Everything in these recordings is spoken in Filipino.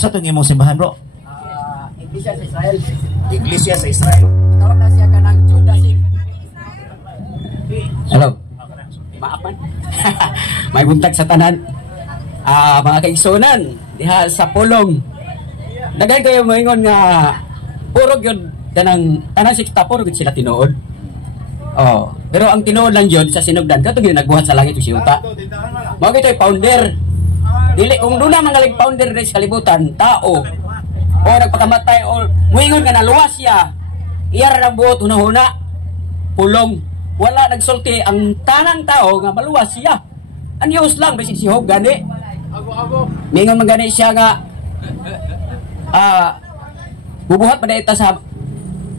Asa itong imong simbahan, bro? Iglesia sa Israel. Iglesia sa Israel. Tawag na siya ka ng Judaism. Hello. Maapan. May buntag sa tanan. Mga kaigsunan, diha sa pulong. Dagay kayo moingon nga puro gyud tanang sikta puro gyud sila tinuod. Oh, pero ang tinuod lang yun sa sinugdan kato gyud nagbuhat sa langit si Uta. Mao gitoy founder. Dili kung duna mangalig founder sa kalibutan, tao o nagpakamatay o moingon nga naluwas siya. Iyar ra buot hunahuna pulong. Wala nagsulti ang tanang tao nga maluwas siya. Anyos lang bisig si Hob gani. Mingon man gani siya nga bubuhat pa dayta sa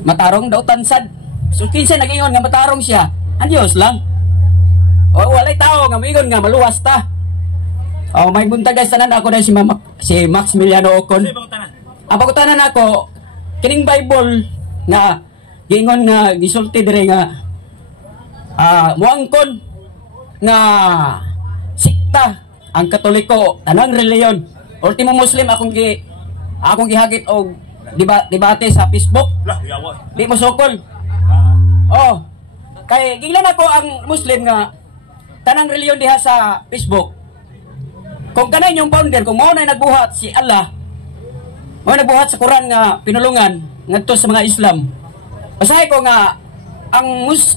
matarong daw tansad. So kinsa nagingon nga matarong siya. Anyos lang. O walay tao nga mingon nga maluwas ta. May buntag guys tanan ako na si Maximiliano Ocon. Ang pagutanan ako kining Bible nga gingon nga gisulti dire nga muangkon nga sikta ang Katoliko tanang reliyon ultimo Muslim akong gihagit og debate sa Facebook di mo sukol kay ginglan ako ang Muslim nga tanang reliyon diha sa Facebook kung kanay yung founder kung mao na nagbuhat si Allah mao nagbuhat sa Quran nga pinulungan ngadto sa mga Islam basahay ko nga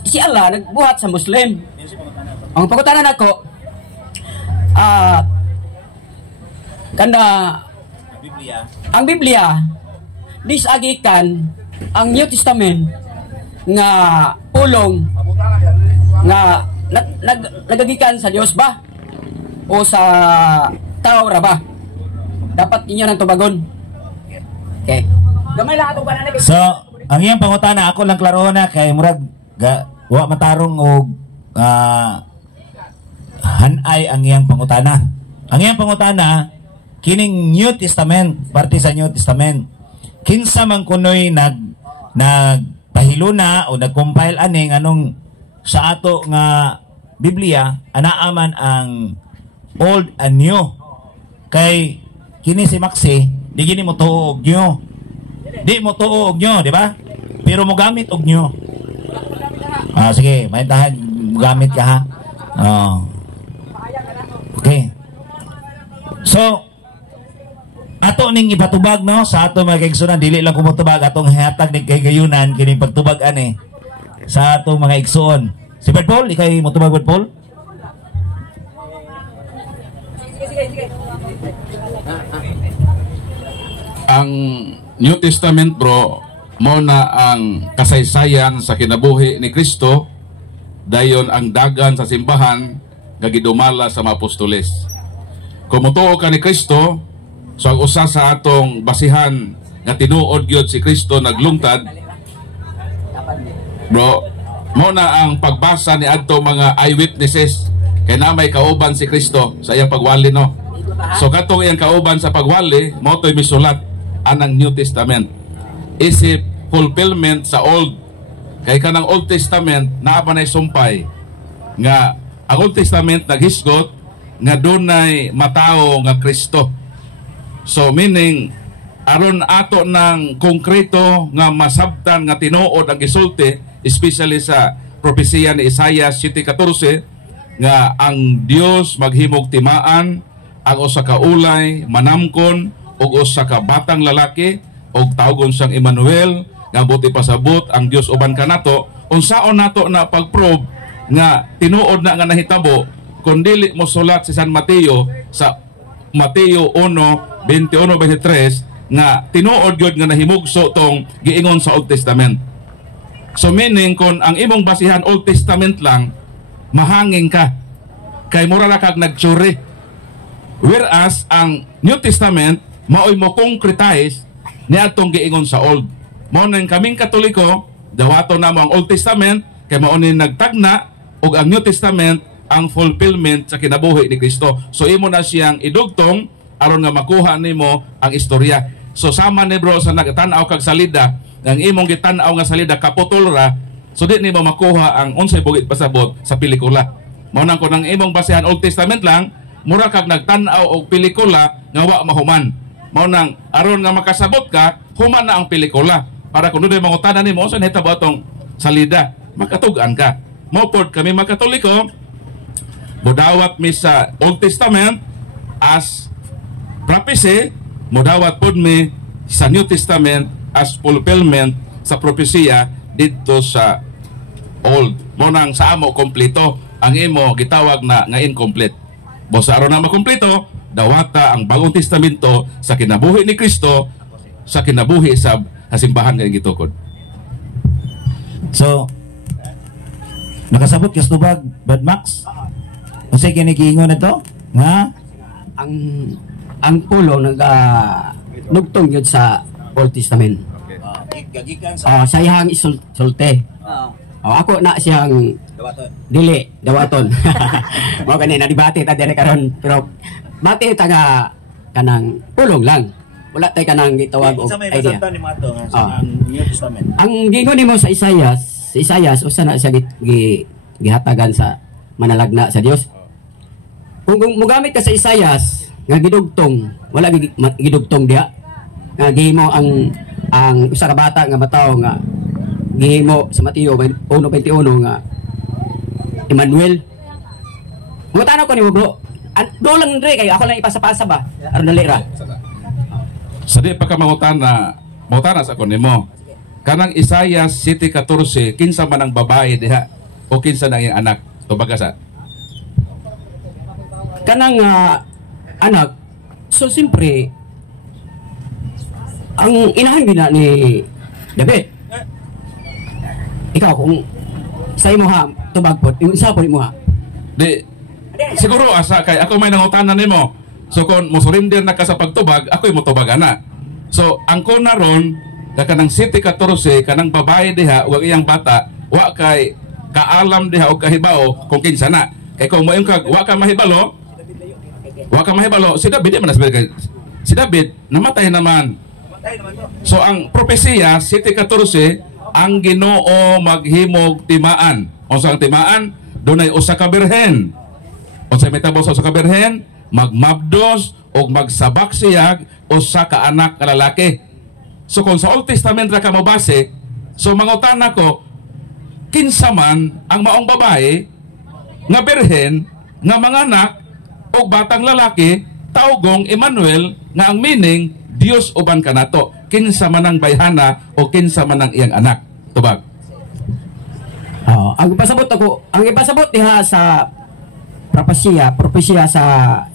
si Allah nagbuhat sa Muslim. Ang pagutanan ako ang Biblia disagikan ang New Testament nga pulong nga nagagikan sa Dios ba o sa tao ra ba dapat ninyo nang tubagon. Okay, gamay lang atong banana. So ang iyang pangutana ako lang klaro na kay murag wa matarong og hanay ang iyang pangutana. Ang iyang pangutana kining New Testament, parte sa New Testament. Kinsa man kunoy nagpahiluna o nag-compile aning anong sa ato nga Biblia anaaman ang Old and New. Kay kini si Maxi di gini mo tuo og New. Di mo tuo og nyo, di ba? Pero mo gamit og nyo. Sige, maintahan mo gamit ka ha. Okay. So, ato ning ipatubag no sa ato mga kaigsunan dili lang kumutubag atong hatag ning kagayunan kining pagtubag ani sa ato mga igsuon. Si Brad Paul, ikay mo tubag Brad Paul? Ang New Testament bro mo na ang kasaysayan sa kinabuhi ni Kristo dayon ang dagan sa simbahan gagidumala sa mga apostoles. Kung mutuo ka ni Kristo so ang usa sa atong basihan nga tinuod gyud si Kristo naglungtad bro mo na ang pagbasa ni adto mga eyewitnesses kay na may kauban si Kristo sa iyang pagwali no. So katong iyang kauban sa pagwali mo to'y misulat anang New Testament isip fulfillment sa Old kay kanang Old Testament naa pa nay sumpay nga ang Old Testament naghisgot nga dunay matao nga Kristo. So meaning aron ato ng konkreto nga masabtan nga tinuod ang gisulti especially sa propesiya ni Isaiah 7:14 nga ang Dios maghimog timaan ang usa ka ulay manamkon og usa ka batang lalaki og tawgon siyang Emmanuel nga buti pasabot ang Dios uban kanato unsaon nato na pagprove nga tinuod na nga nahitabo kun dili mo sulat si San Mateo sa Mateo 1:21-23 nga tinuod gyud nga nahimugso tong giingon sa Old Testament. So meaning kun ang imong basihan Old Testament lang mahanging ka kay mura ra kag nagtsuri whereas ang New Testament maoy mo concretize niadtong giingon sa Old. Mao nang kaming Katoliko dawato na mo ang Old Testament kay mao ni nagtagna og ang New Testament ang fulfillment sa kinabuhi ni Kristo. So imo na siyang idugtong aron nga makuha nimo ang istorya. So sama ni bro sa nagtan-aw kag salida ang imong gitan-aw nga salida kaputol ra so di nimo makuha ang unsay bugit pasabot sa pelikula. Mao nang kun ang imong basehan Old Testament lang mura kag nagtan-aw og pelikula nga wa mahuman. mao nang aron nga makasabot ka human na ang pelikula para kun dunay mangutanan nimo unsa nahitabo atong salida makatug-an ka. Mao pod kami mga Katoliko modawat mi sa Old Testament as prophecy, modawat pod mi sa New Testament as fulfillment sa propesya dito sa Old. Mo nang sa amo kompleto, ang imo gitawag na nga incomplete. Bosa aron na makompleto, dawata ang Bagong Testamento sa kinabuhi ni Kristo, sa kinabuhi sa simbahan nga gitukod. So, nakasabot kas tubag, Bad Max? Unsay kinigiingon na to? Nga? Ang pulo nugtong yun sa Old Testament. Sa iyang isulte. Ako na siyang dawaton. Mao kanina debate ta dire karon pero bati ta nga kanang pulong lang. Wala tay kanang gitawag og idea. Ang gingon nimo sa Isaias usa na siya gihatagan sa manalagna sa Dios. Kung mogamit ka sa Isaias nga gidugtong, wala gidugtong diha. Nga gihimo ang usa ka bata nga mataw nga gihimo sa Mateo 1:21 nga Emmanuel. Mo tanong ko nimo bro. Do lang dre kay ako lang ipasa-pasa ba? Aron dali ra. Sa di pa ka mangutana sa kon nimo. Kanang Isaias 7:14 kinsa man ang babae diha o kinsa na iyang anak tubaga sa kanang anak. So simpre ang inahan gina ni David. Ikaw kung sa imo ha tubag pod, unsa pod imo ha? Di siguro asa kay ako may nangutanan nimo. So kung mo surrender na ka sa pagtubag, ako mo tubag ana. So ang ko na ron kanang 7:14 kanang babae diha ug iyang bata wa kay kaalam diha og kahibao kung kinsa na. Kay kung mo kag wa ka mahibalo, si David man kay si David namatay naman. So ang propesya 7:14 ang Ginoo maghimog timaan. Unsa ang timaan? Dunay usa ka birhen. Unsa mitabo sa usa ka birhen? Magmabdos o magsabak siyag usa ka anak nga lalaki. So kung sa Old Testament ra ka mabase, so mangutana ko kinsa man ang maong babae nga birhen nga manganak og batang lalaki tawgong Emmanuel nga ang meaning Dios uban kanato. Kinsa man ang bayhana o kinsa man ang iyang anak. Tubag. Ang ipasabot diha sa propesya sa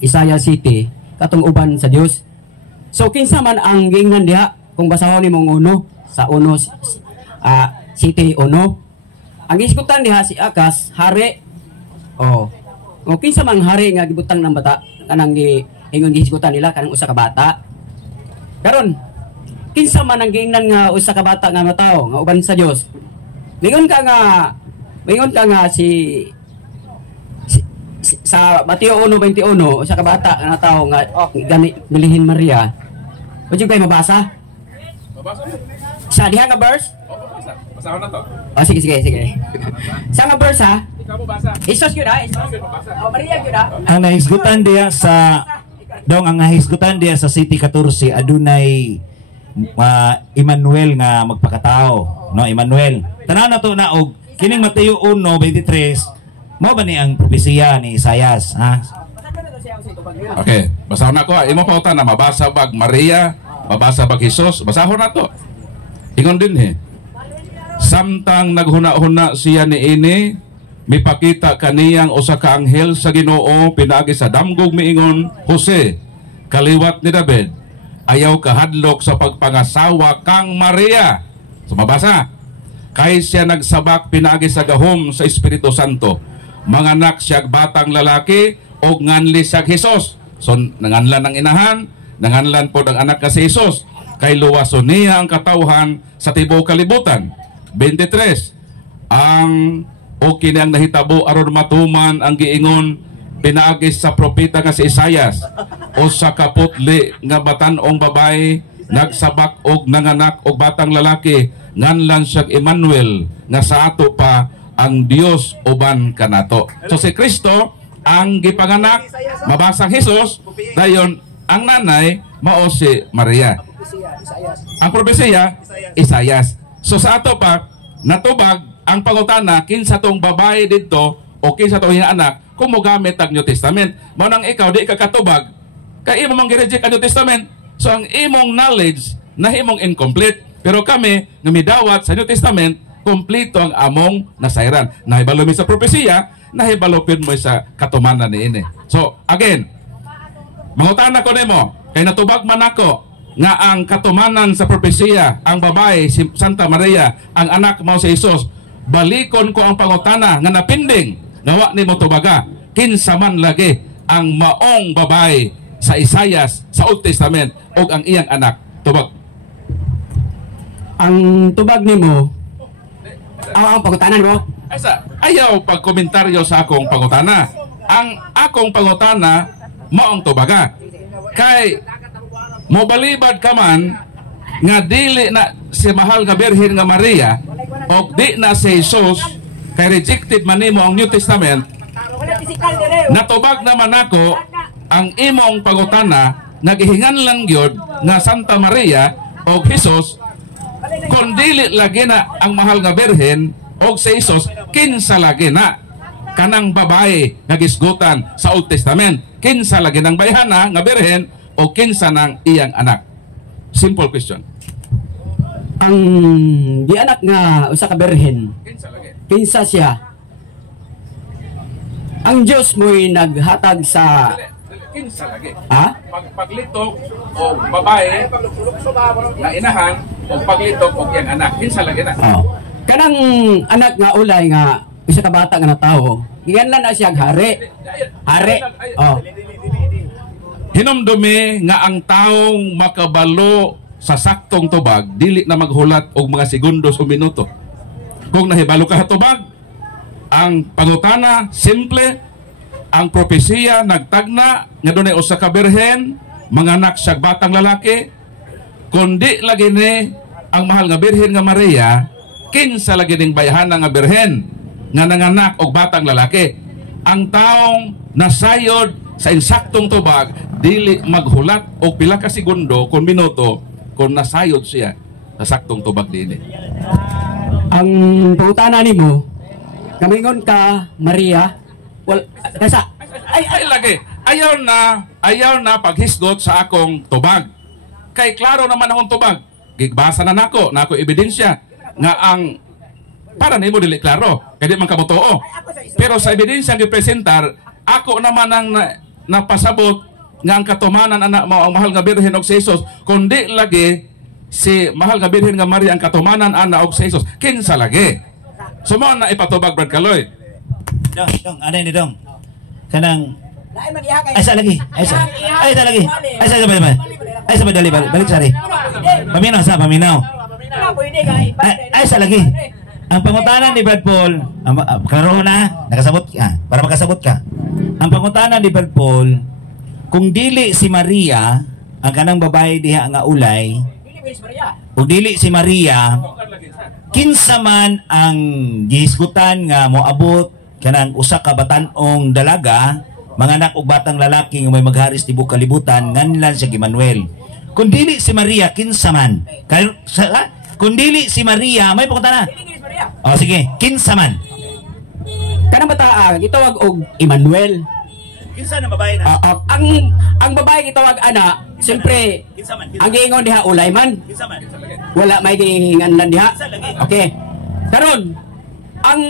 Isaiah City katong uban sa Dios. So kinsa man ang giingnan diha kung basahon nimong uno sa uno City uno. Ang iskutan diha si Akas hari. Kung kinsa man hari nga gibutang ng bata kanang ingon gihisgutan nila kanang usa ka bata. Karon kinsa man ang giingnan nga usa ka bata nga matawo nga uban sa Dios. Mingon ka nga sa Mateo 1:21 usa ka bata nga tao nga gani Milihin Maria. Uji kay mabasa? Sa diha nga verse? Basahon na to. Sige. Sa nga verse ha? Ikaw mo basa. Isos yun ha? Maria yun ha? Ang nahisgutan diya sa ang nahisgutan diya sa City 14 adunay Emmanuel nga magpakatao, no? Emmanuel. Tanan na to na og kining Mateo 1:23 mao ba ni ang propesiya ni Isaias, ha? Okay, basahon na ko. Imo pautan na mabasa bag Maria, mabasa bag Jesus, basahon na to. Ingon din samtang naghuna-huna siya niini, mipakita kaniyang usa ka anghel sa Ginoo pinaagi sa damgog miingon, Jose, kaliwat ni David, ayaw kahadlok sa pagpangasawa kang Maria. So mabasa, kay siya nagsabak pinaagi sa gahom sa Espiritu Santo, manganak siya batang lalaki o nganli siya Jesus. So nanganlan ang inahan, nanganlan po ang anak ka si Jesus, kay luwason niya ang katawhan sa tibuok kalibutan. 23, ang kini ang nahitabo aron matuman ang giingon pinaagis sa propeta nga si Isaias, o sa kaputli nga batan-ong babae nagsabak og nanganak og batang lalaki nganlan siya Emmanuel nga sa ato pa ang Dios uban kanato. So si Kristo ang gipanganak, mabasang Jesus, dayon ang nanay mao si Maria. Ang propesiya Isayas. So sa ato pa natubag ang pangutana kinsa tong babae didto o kinsa tong iyang anak kung mogamit ang New Testament. Mao nang ikaw di ka katubag kay imo man gi-reject ang New Testament. So ang imong knowledge nahimong incomplete. Pero kami nga midawat sa New Testament kompleto ang among nasayran. Nahibalo mi sa propesiya, nahibalo pid mo sa katumanan niini. So again, mangutana ko nimo kay natubag man ako nga ang katumanan sa propesiya, ang babae si Santa Maria, ang anak mao si Jesus. Balikon ko ang pangutana nga napinding nawa nimo tubaga. Kinsa man lagi ang maong babae sa Isayas sa Old Testament ug ang iyang anak tubag. Ang tubag nimo ang pangutanan mo. Ayaw pagkomentaryo sa akong pangutana. Ang akong pangutana maong tubaga. Kay mobalibad ka man nga dili na si mahal nga Birhen nga Maria o di na si Jesus kay rejected man nimo ang New Testament. Natubag naman ako ang imong pangutana nagihingan lang gyud nga Santa Maria o Jesus kung dili lagi na ang mahal nga Birhen o si Jesus kinsa lagi na kanang babae nga gisgutan sa Old Testament, kinsa lagi ng bayhana nga Birhen o kinsa ng iyang anak. Simple question. Ang di anak nga usa ka Birhen, kinsa siya? Ang Dios mo'y naghatag sa Kinsa lagi? ha? Paglitok o babae na inahan o paglitok o iyang anak, kinsa lagi na? Oh. Kanang anak nga ulay nga isa ka bata nga natawo, giganlan na siya hari. Hari. Oh. Hinumdumi nga ang taong makabalo sa saktong tubag dili na maghulat og mga segundos o minuto. Kung nahibalo ka tubag, ang pangutana simple, ang propesiya nagtagna nga dunay usa ka birhen manganak siya batang lalaki. Kundi lagi ni ang mahal nga Birhen nga Maria, kinsa lagi ning bayhana nga birhen nga nanganak og batang lalaki. Ang taong nasayod sa insaktong tubag dili maghulat og pila ka segundo kung minuto kung nasayod siya sa saktong tubag dinhi. Ang pangutana nimo, kamingon ka Maria, nasa Ay lagi, ayaw na paghisgot sa akong tubag. Kay klaro naman akong tubag. Gigbasa na nako ebidensya nga ang para nimo dili klaro, kay di man kamo tuo. Pero sa ebidensya gipresentar, ako naman ang napasabot nga ang katumanan anak mo ang mahal nga Birhen og si Jesus, kundi lagi si mahal nga Birhen nga Maria ang katumanan ana og si Jesus. Kinsa lagi? Sumo na ipatubag Brad Kaloy. Dong, ano ni dong? Kanang ay sa lagi. Ay sa lagi. Ay sa dali balik sari. Paminaw. Ay sa lagi. Ang pangutanan ni Brad Paul, karon na nakasabot ka para makasabot ka. Ang pangutanan ni Brad Paul, kung dili si Maria ang kanang babae diha nga ulay, kung dili si Maria, kinsa man ang gihisgutan nga moabot kanang usa ka batan-ong dalaga manganak og batang lalaki nga may magharis tibok kalibutan nganlan siya Emmanuel. Kung dili si Maria kinsa man? Kung dili si Maria may pangutana. Oh sige, kinsa man? kanang bata gitawag og Emmanuel. Kinsa na babae na? Ang babae gitawag ana, siyempre Kinsa man? ang giingon diha ulay man. Kinsa man? Wala may giingan lang diha. Okay. Karon ang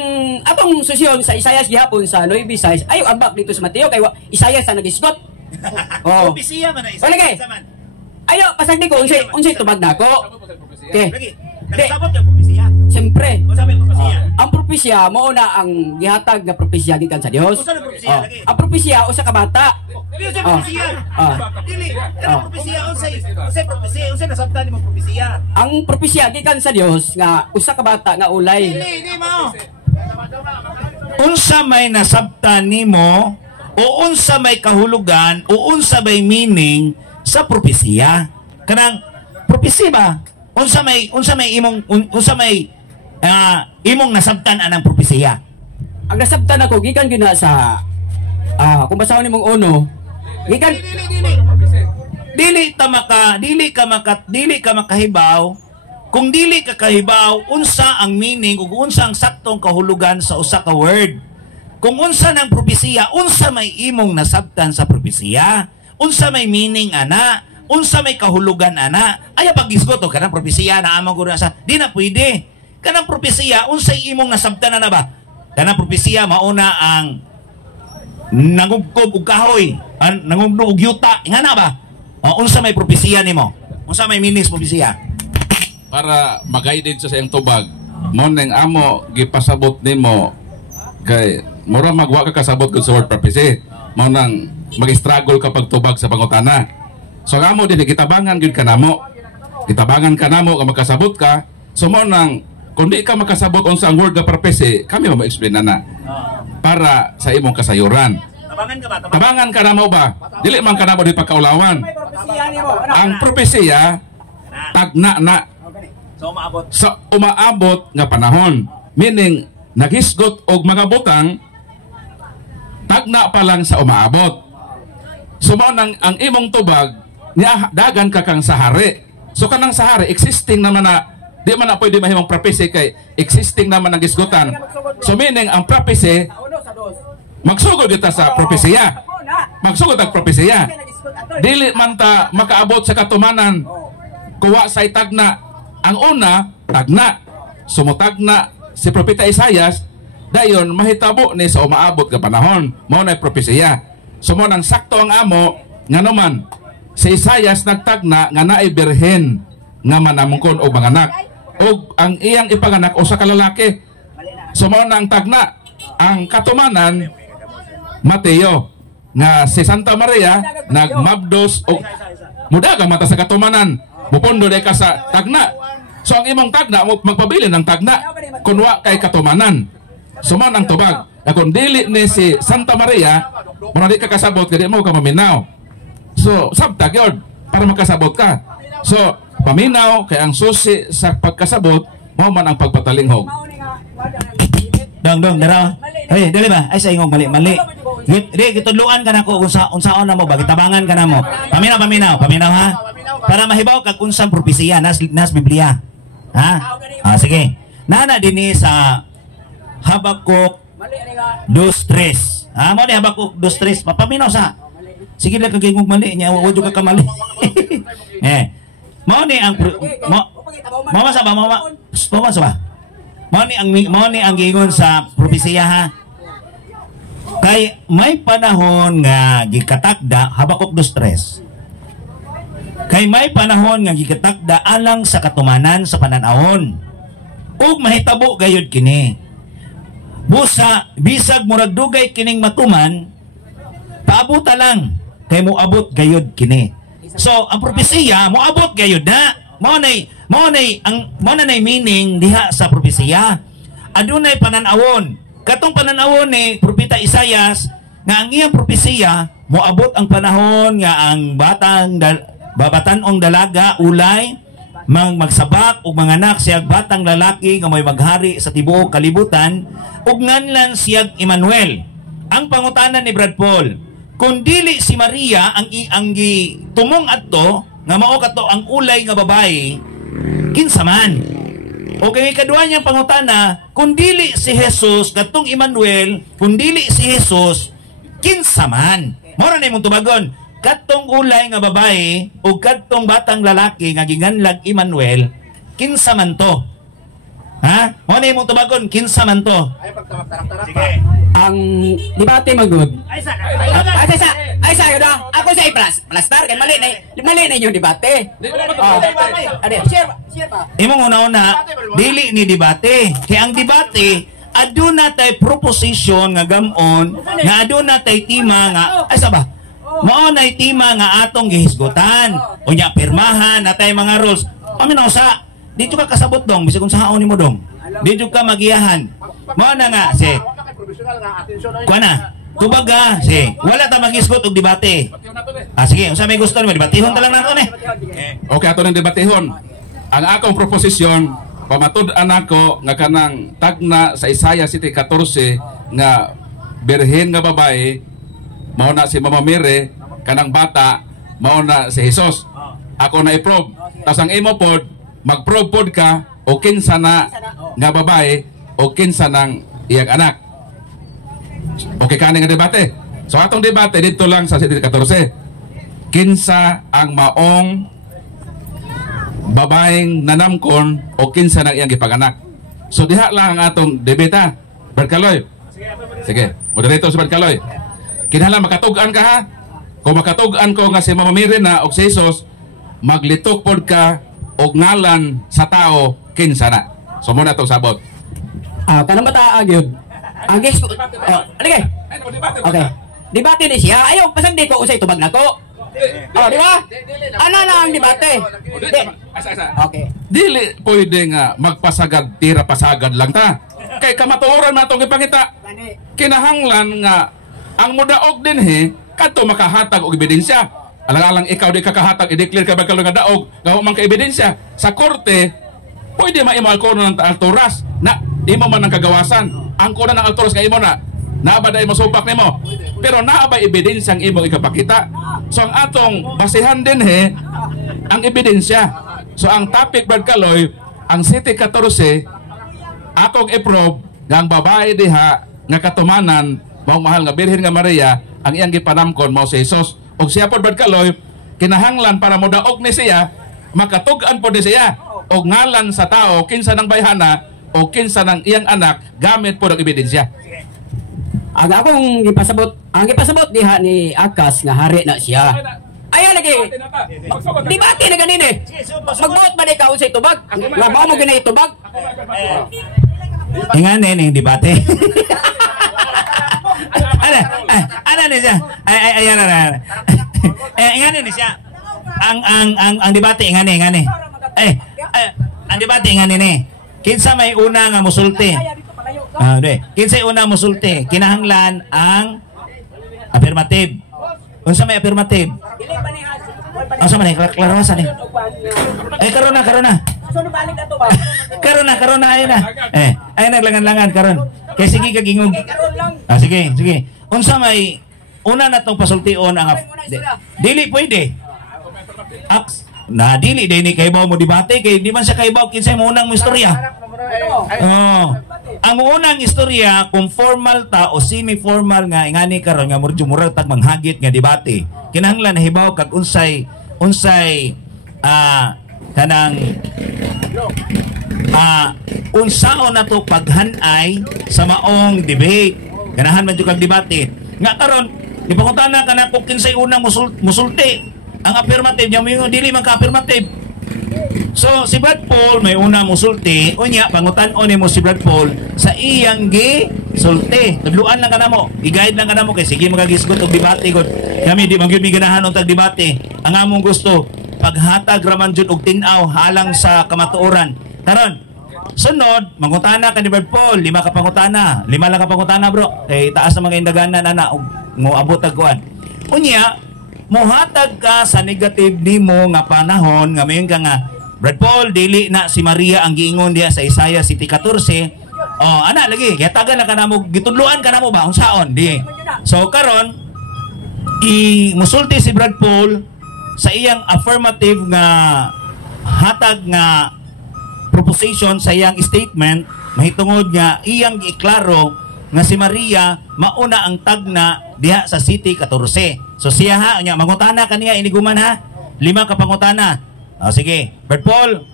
atong susyon sa Isayas gihapon sa 9:6 ayo ambak dito sa Mateo kay Isayas sa nagisgot. Oh. Propesiya man na isa. Wala kay. Kinsa man? Ayo pasagdi ko unsay tubag nako. Okay. Lagi. Nakasabot yung propesiya. Siyempre, O sabi propesiya. ang propesya mao na ang gihatag nga propesya gikan sa Dios. Usa na propesiya lagi. Ang propesya usa ka bata. Dili sa propesiya. Dili. Kana propesiya unsay propesiya, unsay nasabtan nimo propesiya. Ang propesya gikan sa Dios nga usa ka bata nga ulay. Dili mao. Unsa may nasabtan nimo o unsa may kahulugan o unsa may meaning sa propesiya? Kanang propesiya ba? Unsa may imong nasabtan anang propesiya? Ang nasabtan ako gikan gyud na sa kung basahon nimong uno, gikan dili ka makahibaw kung dili ka kahibaw unsa ang meaning ug unsa ang saktong kahulugan sa usa ka word. Kung unsa ng propesiya, unsa may imong nasabtan sa propesiya, unsa may meaning ana, unsa may kahulugan ana. Aya pagisgot og kanang propesiya na amang guro sa di na pwede. Kanang propesiya unsay imong nasabtan na ba? Kanang propesiya mauna ang nangugkob og kahoy, nangugno og yuta, ingana ba? O, unsa may propesiya nimo? Unsa may meaning sa propesiya? Para mag-guide sa iyang tubag, mo nang amo gipasabot nimo kay mura magwa ka kasabot kun sa word prophecy. Mo nang mag-struggle kapag tubag sa pangutana. So amo din gitabangan gyud kanamo. Gitabangan kanamo nga makasabot ka. So mo nang kung di ka makasabot unsa ang word nga prophecy, kami mo explain na para sa imong kasayuran. Tabangan ka ba? Tabangan ka namo ba? Dili man kanamo di pagkaulawan. Ang propesiya tagna na So maabot. sa umaabot nga panahon, meaning naghisgot og mga butang tagna pa lang sa umaabot. So mao nang ang imong tubag niya dagan ka kang sahari. So kanang sahari existing naman na di man na pwede mahimong prophecy kay existing naman ang gisgotan. So meaning ang prophecy magsugod kita sa propesiya. Magsugod ang propesiya. Dili man ta makaabot sa katumanan kuwa sa tagna. Ang una, tagna. Sumutagna si Propeta Isaias, dayon mahitabo ni sa umaabot ka panahon. Mao na propesiya. So mo nang sakto ang amo, nga naman, si Isaias nagtagna nga naay birhen nga manamungkon og manganak. Og ang iyang ipanganak o sa kalalaki. So mo nang tagna. Ang katumanan, Mateo, nga si Santa Maria, nagmabdos og mudaga mata sa katumanan. Mupondo day ka sa tagna. So ang imong tagna magpabili ng tagna kunwa kay katumanan. Suman ang tubag. Kung dili ni si Santa Maria, muna di ka kasabot kaya mo ka maminaw. So sabtag yun para makasabot ka. So paminaw kay ang susi sa pagkasabot mao man ang pagpatalinghog. Dong dara. Hey, dili ba? Ay sa ingong mali. Di gitudluan ka nako unsaon na mo ba gitabangan ka na mo. Paminaw ha. Para mahibaw kag unsang propesiya nas Biblia. Ha? Sige. Nana dinhi sa Habakuk 2:3. Mo ni Habakuk 2:3. Papaminaw sa. Sige lang kag ingong mali nya wa jud ka kamali. Mo ni ang mama sa ba? Mo ni ang gingon sa propesiya ha. Kay may panahon nga gikatakda Habakuk 2:3. Kay may panahon nga gikatakda alang sa katumanan sa pananahon. Ug mahitabo gayud kini. Busa bisag murag dugay kining matuman, paabuta lang kay moabot gayud kini. So ang propesiya moabot gayud na. Mao nay meaning diha sa propesiya. Adunay pananawon. Katong pananawon ni Propeta Isaias nga ang iyang propesiya moabot ang panahon nga ang babatan-ong dalaga ulay magsabak ug manganak siyag batang lalaki nga may maghari sa tibuok kalibutan ug nganlan siyag Emmanuel. Ang pangutanan ni Brad Paul, kung dili si Maria ang tumong adto nga mao kato ang ulay nga babae, kinsa man? O kay kadua niyang pangutana, kung dili si Jesus katong Emmanuel, kung dili si Jesus, kinsa man? Mora na imong tubagon, katong ulay nga babae o katong batang lalaki nga ginganlag Emmanuel, kinsa man to? Ha? Mora na imong tubagon, kinsa man to? Sige. Ang debate magud. Ay sa Yun ako sa plastar kay mali na yung debate. Share pa. Imong una-una, dili ni debate. Kaya ang debate, aduna tay proposition nga gamon, nga aduna tay tema nga, ay saba, mao nay tema nga atong gihisgutan. Unya pirmahan natay mga rules. Paminaw sa, dito ka kasabot dong, bisag kung sahaon nimo dong. Dito ka magiyahan. Mao na nga, si, kuha na, tubaga, si, wala ta mag-isgot og debate. Sige, unsa may gusto nimo, debatehon ta lang nato ni. Okay, ato ng debatehon. Ang akong proposisyon, pamatud-an ako nga kanang tagna sa Isaiah 7:14 nga birhen nga babae, mao na si Mama Mary, kanang bata mao na si Jesus. Ako na i-probe. Tas ang imo pod mag-probe pod ka o kinsa na nga babae o kinsa nang iyang anak. Okay kani nga debate. So atong debate dito lang sa 14. Kinsa ang maong babaeng nanamkon o kinsa nang iyang gipaganak. So diha lang ang atong debate. Berkaloy. Sige, moderator si Berkaloy. Kinahanglan makatug-an ka ha. Kung makatug-an ko nga si Mama Mary na og si Jesus, maglitok pod ka og ngalan sa tao kinsa na. So muna itong sabot. Kanang bata agyod. Ang guys, aligay. Okay. Debate ni siya. Ayaw, pasang di ko usay tubag na ko. Di ba? Ano na ang debate? Okay. Dili pwede nga magpasagad, tira pasagad lang ta. Kay kamatuoran na itong ipangita. Kinahanglan nga ang mudaog din kadto makahatag og ebidensya. Alang-alang ikaw di kakahatag, i-declare ka ba nga daog, nga humang ka ebidensya. Sa korte, pwede maimal ko ng alturas na imo man ang kagawasan. Ang kuna ng alturas nga imo na, naabaday mo supak nimo. Pero naabay ebidensyang imo ikapakita. So ang atong basihan din ang ebidensya. So ang topic Brad Kaloy, ang City 14, atong i-probe nga ang babae diha nga katumanan, mao mahal nga Birhen nga Maria, ang iyang gipanamkon mao si Jesus. Og siya pod Brad Kaloy, kinahanglan para modaog ni siya, makatug-an pod ni siya og ngalan sa tao kinsa nang bayhana o kinsa nang iyang anak gamit pod og ebidensya. Ang akong gipasabot diha ni Akas nga hari na siya. Ayan lagi. Debate na ganini. Magbuot ba ni ka unsay tubag? Labaw mo ginay tubag? Ingane ning debate. Ano ni siya? Ayan na. Ingane ni siya. Ang debate ingane. Ang debate ingane ni. Kinsa may una nga musulti? Kinsa una musulti? Kinahanglan ang affirmative. Unsa may affirmative? Unsa man klarawasan karon na. Karon na ayun na. Ay naglangan-langan karon. Kay sige ka gingog. Sige. Unsa may una natong pasultion ang dili pwede. Dili ni kaybaw mo debate kay di man siya kaybaw kinsay mo unang istorya. Ang unang istorya kung formal ta o semi-formal nga ingani karon nga murag tag manghagit nga debate. Kinahanglan nahibaw kag unsay kanang unsaon na to paghanay sa maong debate. Ganahan man jud kag debate. Nga karon ipakutana kana kung kinsay unang musulti. Ang affirmative niya mo dili man ka affirmative. So si Brad Paul may una musulti, unya pangutan-on nimo si Brad Paul sa iyang sulti. Tudluan lang kanamo, i-guide lang kanamo kay sige magagisgot og debate gud. Kami di man gyud mi ganahan og tag debate. Ang among gusto paghatag raman jud og tin-aw halang sa kamatuoran. Karon sunod, mangutana ka ni Brad Paul, 5 ka pangutana. 5 lang ka pangutana bro. Kay taas na mga indaganan ana og moabot ag kuan. Unya mohatag ka sa negative nimo nga panahon nga mayon ka nga Brad Paul dili na si Maria ang giingon diha sa Isaiah 7:14. Ana lagi gihatagan na kanamo gitudloan kanamo ba unsaon di. So karon musulti si Brad Paul sa iyang affirmative nga hatag nga proposition sa iyang statement mahitungod nga iyang giklaro nga si Maria mauna ang tagna diha sa City 14. So siya nya mangutana kaniya iniguman 5 ka pangutana. Sige, Brad Paul,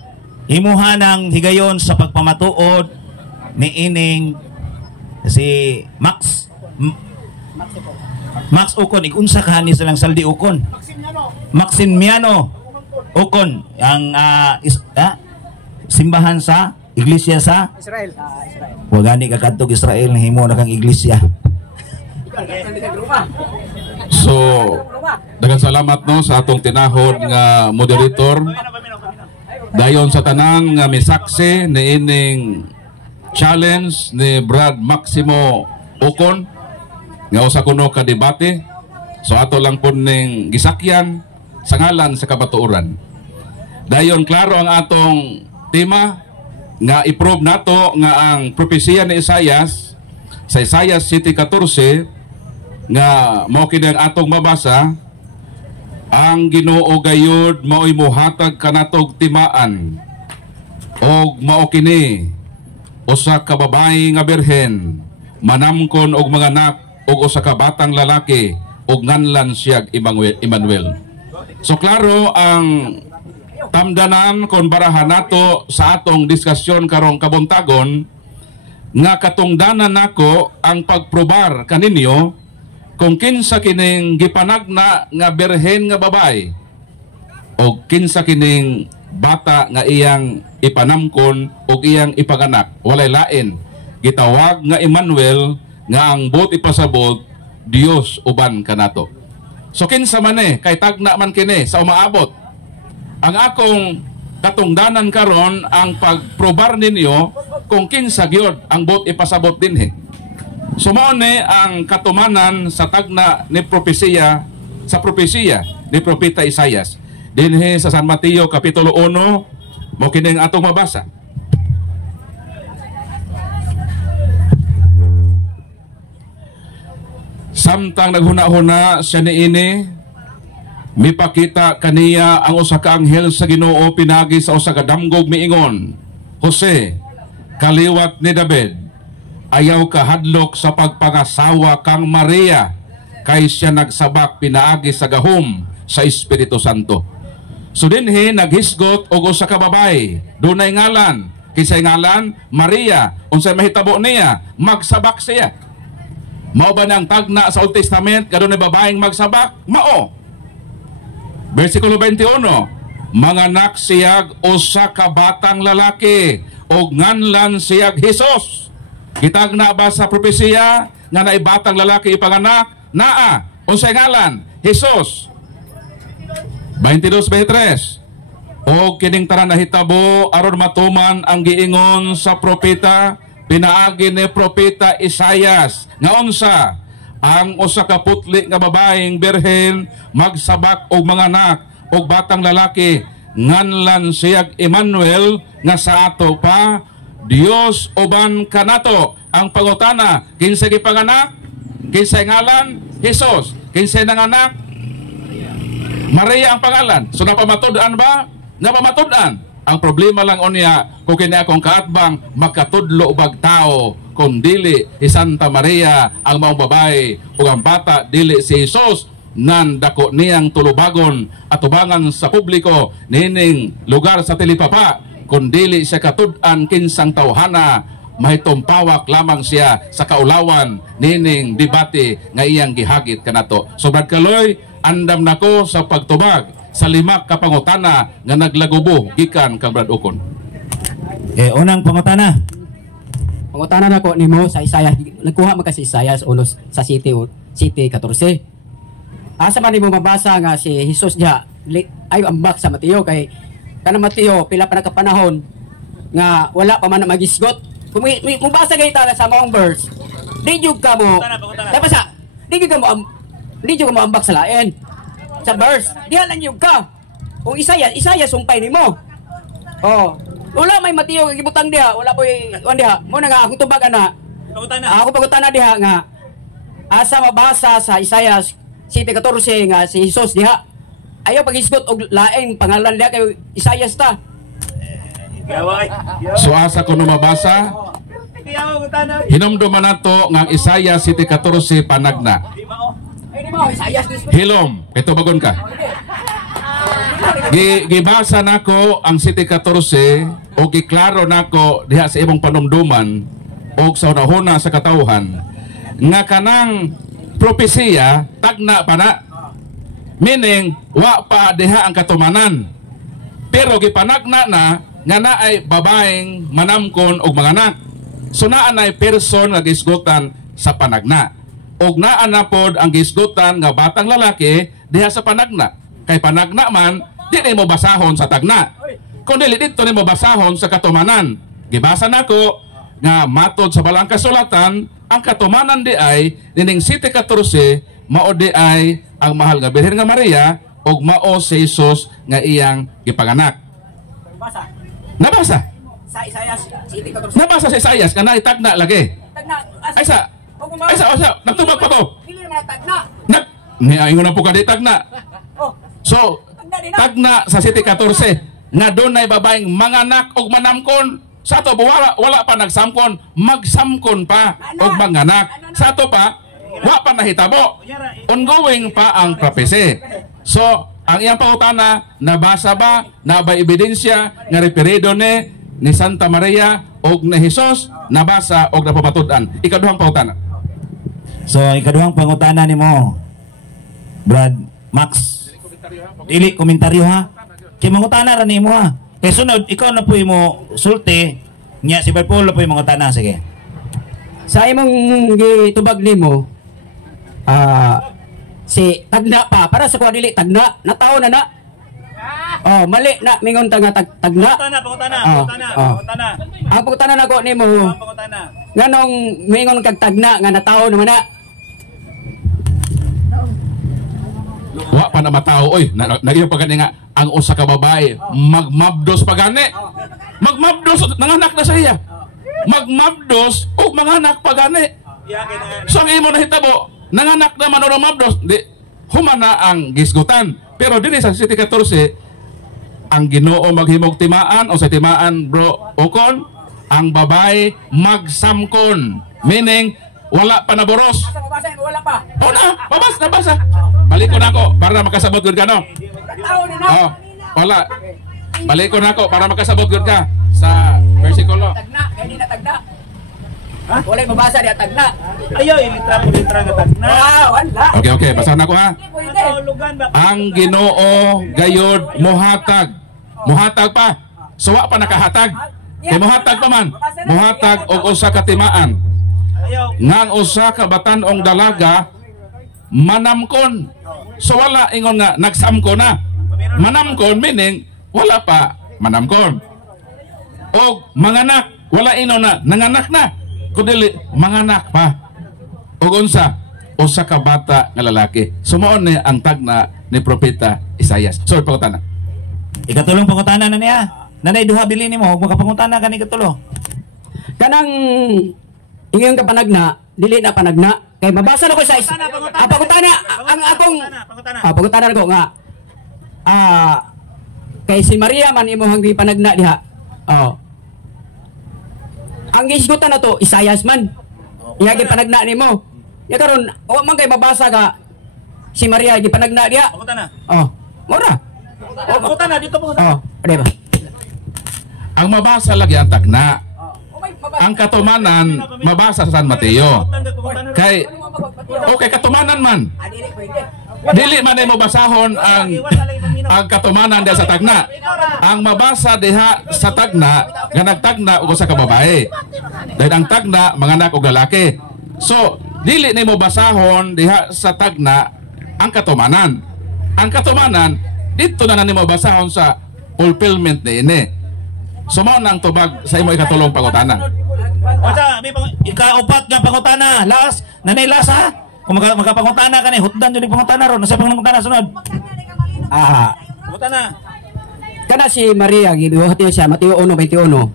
himuha ng higayon sa pagpamatuod ni ining si Max Ukon. Ikunsa ka ni silang saldi Ukon. Maximiano Ukon ang simbahan sa iglesia sa Israel. Wagani ka kadtog Israel na himo na kang iglesia. So, daghang salamat no sa atong tinahod nga moderator. Dayon sa tanan nga misaksi ni ining challenge ni Brad Maximo Ocon nga usa kuno ka debate. So ato lang po ning gisakyan sa ngalan sa kabatuoran. Dayon klaro ang atong tema nga i-prove nato nga ang propesya ni Isaias sa Isaiah 7:14 nga mao kini ang atong mabasa ang Ginoo gayud mao'y muhatag kanatog timaan og mao kini usa ka babae nga birhen manamkon og mga anak og usa ka batang lalaki og nganlan siya Emmanuel. So klaro ang tamdanan kon barahan nato sa atong diskusyon karong kabuntagon nga katungdanan nako ang pagprobar kaninyo kung kinsa kining gipanagna nga birhen nga babae o kinsa kining bata nga iyang ipanamkon o iyang ipanganak. Walay lain, gitawag nga Emmanuel nga ang bot ipasabot Dios uban kanato. So kinsa man kay tagna man kini sa umaabot. Ang akong katungdanan karon ang pagprobar ninyo kung kinsa gyud ang bot ipasabot dinhi. So mao ni ang katumanan sa tagna ni propesiya sa propesiya ni propeta Isaias dinhi sa San Mateo kapitulo 1 mo kining atong mabasa. Samtang naghuna-huna siya niini, mipakita kaniya ang usa ka anghel sa Ginoo pinagi sa usa ka damgog miingon, Jose, kaliwat ni David, ayaw ka hadlok sa pagpangasawa kang Maria, kay siya nagsabak pinaagi sa gahom sa Espiritu Santo. So dinhi naghisgot og usa ka babae, dunay ngalan, kisay ngalan Maria, unsay mahitabo niya, magsabak siya. Mao ba nang tagna sa Old Testament kadunay babaeng magsabak? Mao. Versikulo 21, manganak siyag usa ka batang lalaki og nganlan siyag Hesus. Gitagna ba sa propesiya nga naay batang lalaki ipanganak? Naa. Unsay ngalan? Hesus. 22:23. O kining tanan nahitabo aron matuman ang giingon sa propeta pinaagi ni propeta Isaias nga unsa ang usa ka putli nga babaeng birhen magsabak og mga anak og batang lalaki nganlan siyag Emmanuel nga sa ato pa Dios uban kanato. Ang pangutana, kinsa gipanganak? Kinsa ngalan? Hesus. Kinsa nanganak? Maria ang pangalan. So napamatud-an ba? Napamatud-an. Ang problema lang unya kung kini akong kaatbang magkatudlo bag tao kung dili si Santa Maria ang maong babae o ang bata dili si Jesus nan dako niyang tulubagon at tubangan sa publiko nining lugar sa Tilipapa kung dili siya katud-an kinsang tawhana mahitumpawak lamang siya sa kaulawan nining debate nga iyang gihagit kanato. So Brad Kaloy, andam nako sa pagtubag sa lima ka pangutana nga naglagubo gikan kang Brad Ukon. Unang pangutana. Pangutana nako nimo sa Isaias, nagkuha man kasi Isaias unos sa City 14. Asa man nimo mabasa nga si Jesus diha ay ambak sa Mateo kay kanang Mateo pila pa nakapanahon nga wala pa man magisgot. Kung mubasa gayta sa maong verse, di jud ka mo. Tapos di jud ka mo ambak sa lain. Sa verse, diha lang yung ka. Kung Isaias sumpay nimo. Oh, wala may Mateo gibutang diha, wala po diha. Mo na nga akong tubagan na. Ako pagutana diha nga asa mabasa sa Isaias 7:14 nga si Jesus diha. Ayaw paghisgot og laing pangalan diha kay Isaias ta. So asa ko no mabasa? Hinumduman nato nga Isaias 7:14 panagna. Hilom, ito bagon ka. Gibasa nako ang 7:14 o giklaro nako diha sa imong panumduman o sa unahuna sa katawhan nga kanang propesiya tagna pa na. Meaning, wa pa diha ang katumanan. Pero gipanagna na nga naay babaeng manamkon og mga anak. So naa nay person nga gisgutan sa panagna. Og naa na pod ang gisgutan nga batang lalaki diha sa panagna. Kay panagna man di mo basahon sa tagna. Kun dili dito nimo basahon sa katumanan. Gibasa nako nga matod sa balang kasulatan ang katumanan di ay nining 7:14 mao di ay ang mahal nga Birhen nga Maria og mao si Jesus nga iyang gipanganak. Nabasa? Sa Isaias 7:14. Nabasa sa Isaias kana itagna lagi. Tagna. Aysa, nagtubag pa to. Dili man tagna. Niingon na po ka di tagna. Oh, So, tagna sa City 14 nga doon ay babaeng manganak og manamkon. Sa to wala pa nagsamkon, magsamkon pa og manganak. Sa to pa wa pa nahitabo. Ongoing pa ang prophecy. So, ang iyang pangutana, nabasa ba, naba ebidensya nga referido ni Santa Maria og ni Jesus, nabasa og napamatud-an. Ikaduhang pangutana. So, ikaduhang pangutana nimo, Brad Max. Dili komentaryo ha. Kay mangutana ra nimo ha. Kay sunod, ikaw na po mo sulti, nya si Brad Paul na po yung mangutana. Sige. Sa imong gitubag nimo, si tagna pa para sa kuha dili tagna nataw na na. Oh, mali na mingon ta nga tagna. Pangutana. Ang pangutana nako nimo. Pangutana. Nganong mingon kag tagna nga nataw naman na. Wa pa na matao oy, nagiyo pa gani nga ang usa ka babae magmabdos pa gani. Magmabdos nanganak na sa iya. Magmabdos ug manganak pa gani. So ang imo nahitabo, nanganak naman o mabdos, di humana ang gisgutan. Pero dinhi sa City 14 ang Ginoo maghimog timaan o sa timaan bro ukon ang babae magsamkon, meaning wala pa naboros. Wala pa. O na, nabasa. Balik ko na ako para makasabot gud ka no. Oh, wala. Balik ko na ako para makasabot gud ka sa versikulo. Tagna, kaya di na tagna. Ha? Wala yung mabasa niya tagna. Ayaw, ilitra nga tagna. Wala. Okay, basahan ako ha. Pwede. Ang Ginoo gayod muhatag. Muhatag pa. So wa pa nakahatag. Kay muhatag pa man. Muhatag og usa ka timaan. Nang usa ka batan-ong dalaga manamkon. So wala ingon nga nagsamko na. Manamkon meaning wala pa manamkon. Og manganak, wala ino na nanganak na. Kundi manganak pa. Og unsa? Usa ka bata nga lalaki. Sumoon ni ang tagna ni propeta Isaias. Sorry pangutana. Ikatulong pangutana na niya. Nanay duha bilin nimo, ug makapangutana ka ni katulo. Kanang ingon ka panagna, dili na panagna. Kay mabasa na ko sa pangutana ang akong pangutana ko nga kay si Maria man imong panagna diha. Oh. Ang gisgutan na to Isaias man. Iya panagna nimo. Ya karon wa man kay mabasa ka si Maria panagna diha. Pangutana. Oh. Mora. Pangutana dito pangutana. Oh, di ba? Ang mabasa lagi ang tagna. Ang katumanan mabasa sa San Mateo. Kay okay katumanan man. Dili man ay mabasahon ang katumanan diha sa tagna. Ang mabasa diha sa tagna nga nagtagna og usa ka babae. Dahil ang tagna manganak og lalaki. So dili ni mo basahon diha sa tagna ang katumanan. Ang katumanan dito na nimo basahon sa fulfillment niini. So mao nang tubag sa imo ikatulong pangutana. Osa, may ikaupat nga pangutana. Last, nanay last ha. Kung magapangutana ka ni, hutdan yun yung pangutana ron. Nasa pangutana sunod. Pangutana. Kana si Maria gibuhat niya siya Mateo 1:21.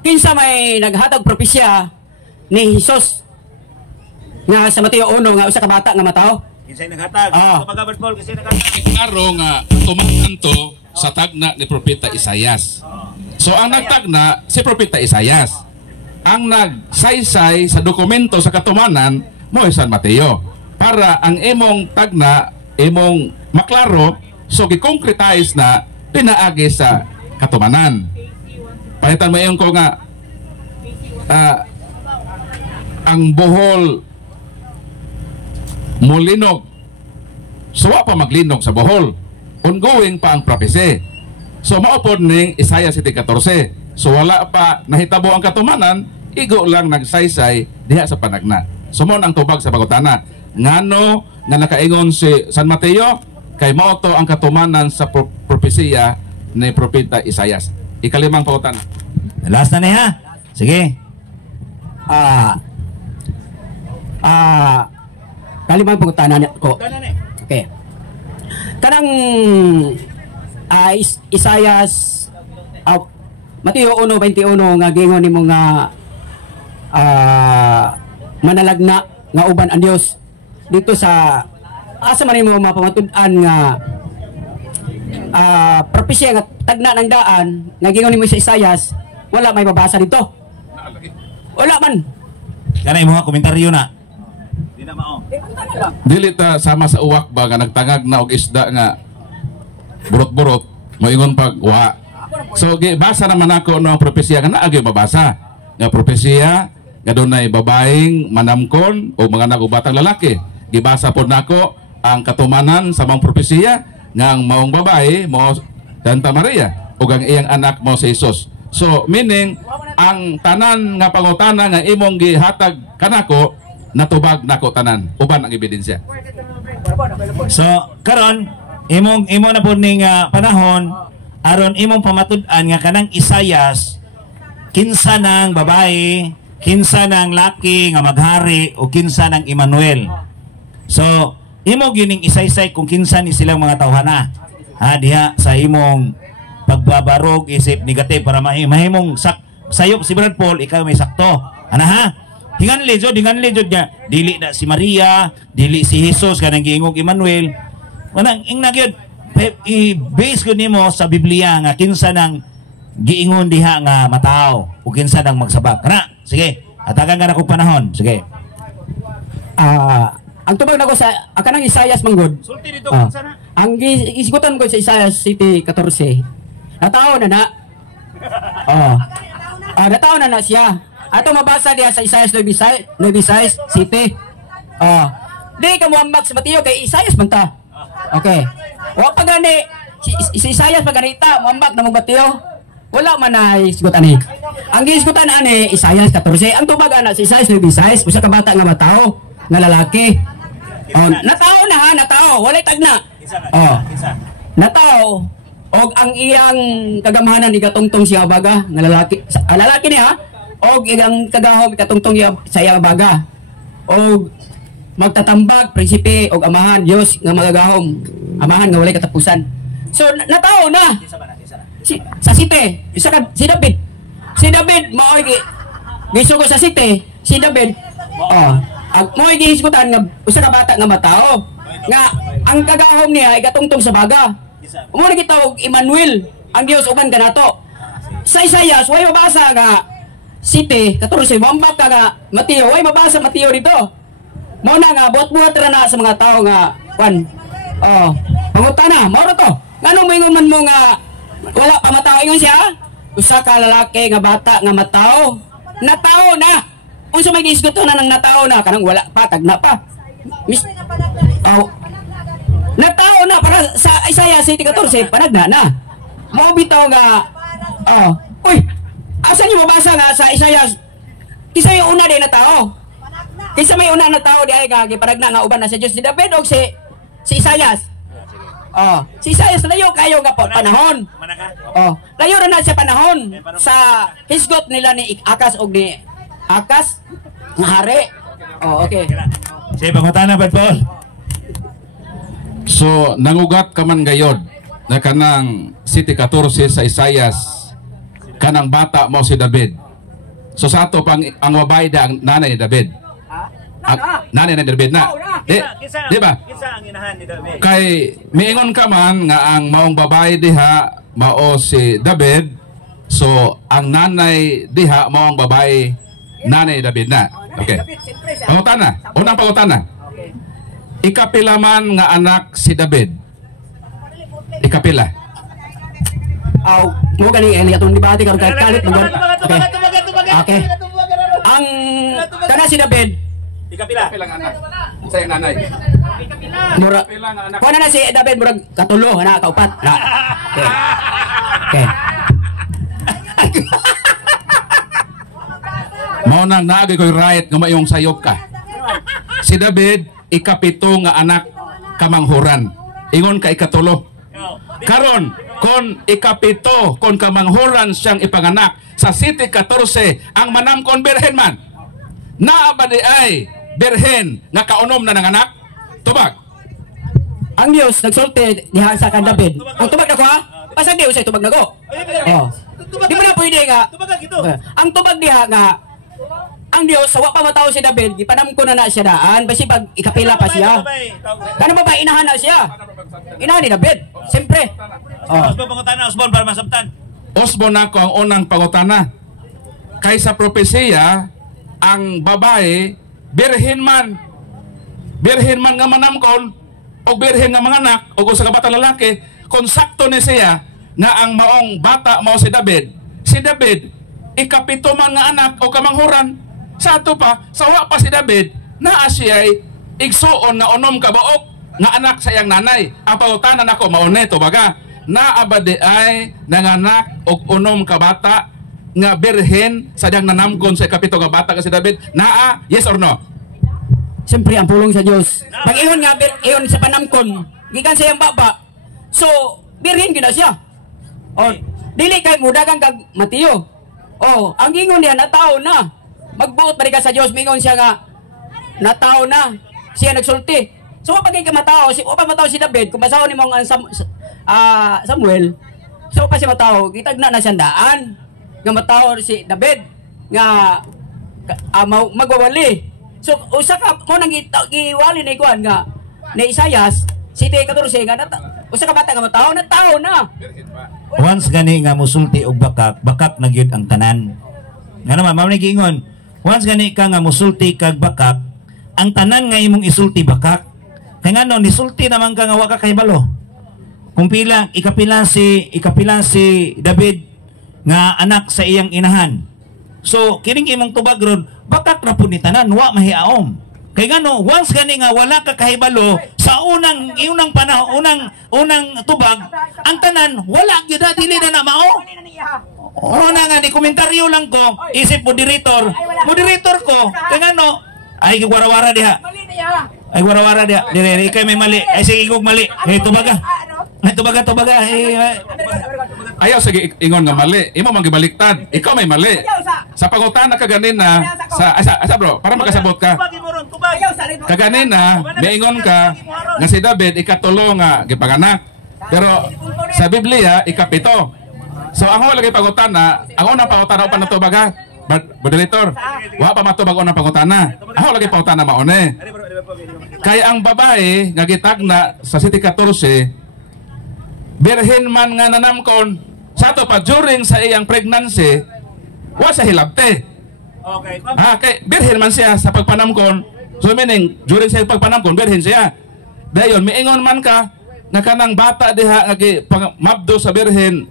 Kinsa may naghatag propesya ni Jesus nga sa Mateo 1 nga usa ka bata nga matao. Kinsay naghatag? Kapag Brad Paul, kinsay naghatag? Klaro nga tumakan to sa tagna ni propeta Isaias. So ang nagtagna si propeta Isaias. Ang nagsaysay sa dokumento sa katumanan mo San Mateo. Para ang imong tagna, imong maklaro, so gi-concretize na pinaagi sa katumanan. Palitan mo yung ko nga ang Bohol mulinog. So wa pa maglinog sa Bohol. Ongoing pa ang prophecy. So maupod ning Isaiah 14. So wala pa nahitabo ang katumanan, igo lang nagsaysay diha sa panagna. So mo ang tubag sa pangutana. Ngano nga nakaingon si San Mateo kay mao to ang katumanan sa propesiya ni propeta Isaias. Ikalimang pangutana. Last na niya. Sige. Kalimang pangutana ko. Okay. Kanang Isaias Mateo 1:21 nga gingon nimo nga manalagna nga uban ang Dios dito sa asa man mo mapamatud-an nga propesya nga tagna ng daan nga gingon nimo sa Isayas, wala may mabasa dito. Wala man. Kanay mo nga komentaryo na. Di na mao. Dili ta sama sa uwak ba nga nagtangag na og isda nga burot-burot moingon pag wa. So gibasa naman ako no ang propesya nga naa gyud mabasa. Nga propesya nga dunay babaeng manamkon o mga nagubatang lalaki. Gibasa pod nako ang katumanan sa mga propesya nga ang maong babae mo Santa Maria ug ang iyang anak mo si Jesus. So meaning ang tanan nga pangutana nga imong gihatag kanako natubag nako tanan uban ang ebidensya. So karon imo na po ning panahon aron imong pamatud-an nga kanang Isayas kinsa nang babae, kinsa nang laki nga maghari o kinsa nang Emmanuel. So imo gining isaysay kung kinsa ni silang mga tawhana. Ha diha sa imong pagbabarog isip negative para mahimong sayop si Brad Paul ikaw may sakto. Ana ha? Hingan lejod niya dili na si Maria, dili si Jesus kanang giingog Emmanuel. Manang ing nagyod i-base ko nimo sa Biblia nga kinsa nang giingon diha nga matao o kinsa nang magsabak. Kana, sige. Atagan ka na kong panahon. Sige. Ang tubag nako sa kanang Isayas manggod. Sulti dito kinsa na? Ang isgutan ko sa Isayas City 14. Nataon na na. Nataon na siya. Ato mabasa diha sa Isayas 9:6 City. Di ka mo ambak sa Mateo kay Isayas man ta. Okay. Wa pa gani si Isayas paganita mo ambak na mo Mateo. Wala man na isgutan ni. Ang isgutan ani Isayas 14. Ang tubag ana sa Isayas 9:6 usa ka bata nga matao nga lalaki. Natao na ha, natao. Walay tagna. Natao. Og ang iyang kagamahanan ni katungtong siya baga nga lalaki. Lalaki ni ha. Og ang kagahom katungtong sa iya baga. Og magtatambag prinsipe og amahan Dios nga magagahom. Amahan nga walay katapusan. So natao na. Sa site, si David. Si David mao gisugo sa site. Si David. Mo gihisgutan nga usa ka bata nga matao nga ang kagahom niya ay katungtong sa baga. Mo ni gitawag Emmanuel, ang Dios uban kanato. Sa Isayas way mabasa nga City 14 mambak ka nga Mateo, way mabasa Mateo dito. Mo na nga buhat-buhat ra na sa mga tao nga kwan. Pangutana, mo to. Nganong moingon man mo nga wala pa matao ingon siya? Usa ka lalaki nga bata nga matao. Natao na. Unsa may gisguton na ng natao na kanang wala pa tagna pa. Natao na para sa Isaiah 14 panagna na. Mao bitaw nga uy, asa niyo mabasa nga sa Isaiah kisa yung una din na tao. Kisa may una na tao di ay nga giparagna nga uban na si Dios si David og si Isaiah. Si Isaiah layo kayo nga panahon. Layo na siya panahon sa hisgot nila ni Akas og ni Akas nga hari. Okay. Sige, pangutana Brad Paul. So nangugat ka man gayod na kanang City 14 sa Isayas kanang bata mo si David. So sa ato pang ang babae da ang nanay ni David. Nanay ni David na. Di ba? Kisa ang inahan ni David. Kay miingon ka man nga ang maong babae diha mao si David. So ang nanay diha mao ang babae nanay David na. Okay. Pangutana. Unang pangutana. Ikapila man nga anak si David. Ikapila. Mo gani eli atong debate karon kalit magod. Okay. Ang kana si David Ikapila. Ilang anak? Sa iyang nanay. mura. Kuha na si David murag katulo na kaupat. Na. Okay. Mao nang naagi ko'y right nga mayong sayop ka. Si David ikapito nga anak kamanghuran. Ingon ka ikatulo. Karon kon ikapito kon kamanghuran siyang ipanganak sa City 14 ang manamkon birhen man. Naa ba di ay birhen nga kaunom na nanganak? Tubag. Ang Dios nagsulti diha sa kan David. Ang tubag nako ha? Pasag di usay tubag nako. Di mo na pwede nga. Ang tubag diha nga ang Dios sa wa pa mataw si David, gipanamko na siya daan basi pag ikapila pa siya. Kana ba inahan na siya? Inahan ni David. Siyempre. Osbon pangutana, Osbon para masabtan. Osbon nako ang unang pangutana. Kaysa propesiya, ang babae birhen man nga manamkon o birhen nga manganak o sa kabata lalaki, kung sakto ni siya nga ang maong bata mao si David ikapito man nga anak o kamanghuran. Sa ato pa, sawa pa si David, naa siya ay igsuon na unom kabaok nga anak sa iyang nanay. Ang pangutanan ako, maune to baga, naabadi ay nanganak og unom kabata nga birhen sa diyang nanamkon sa ikapito nga bata ka si David. Naa, yes or no? Siyempre, ang pulong sa Diyos. Pag iyon nga, iyon sa panamkon, gikan sa iyang baba, so, birhen gina siya. O, dili kay mudagang kag Mateo. O, ang ingon niya, natao na. Magbuot balik ka sa Diyos, mingon siya nga, natao na, siya nagsulti. So, pag ka matao, si David, kung basaho ni mong Samuel, so pa siya matao, kitagna na siyang daan, nga matao si David, nga magwawali. So, usa ka, mo nang giwali na ikuan nga, ni Isayas, si Te 14, nga, usa ka bata nga matao, natao na. Once gani nga musulti og bakak na gyud ang tanan. Nga naman, mao ni giingon, once gani ka nga musulti kag bakak, ang tanan nga imong isulti bakak. Kay ngano nisulti naman ka nga wa ka kahibalo. Kung ikapila si David nga anak sa iyang inahan. So kining imong tubag ron, bakak na pud ni tanan, wa mahiaom. Kay ngano, once gani nga wala ka kahibalo sa unang panahon, unang tubag, ang tanan wala gyud dili na mao. Una nga ni komentaryo lang ko, isip moderator ko, kay ngano, ay warawara diha. Ay warawara diha. Dire kay may mali. Ay sige kog mali. Tubaga. Tubaga. Ayaw sige ingon nga mali. Imo man gibaliktad. Ikaw may mali. Sa pangutana ka ganin na asa bro, para makasabot ka. Kaganin na miingon ka nga si David ikatulo nga gipanganak. Pero sa Biblia ikapito. So ang wala kay pangutana, ang unang pangutana pa na tubag ha. Moderator, wa pa matubag unang pangutana. Ang wala kay pangutana maone. Kaya ang babae nga gitagna sa City 14, birhen man nga nanamkon, sa to pa during sa iyang pregnancy, wa sa hilabte. Okay. Kay birhen man siya sa pagpanamkon. So meaning during sa pagpanamkon birhen siya. Dayon miingon man ka nga kanang bata diha nga mabdo sa birhen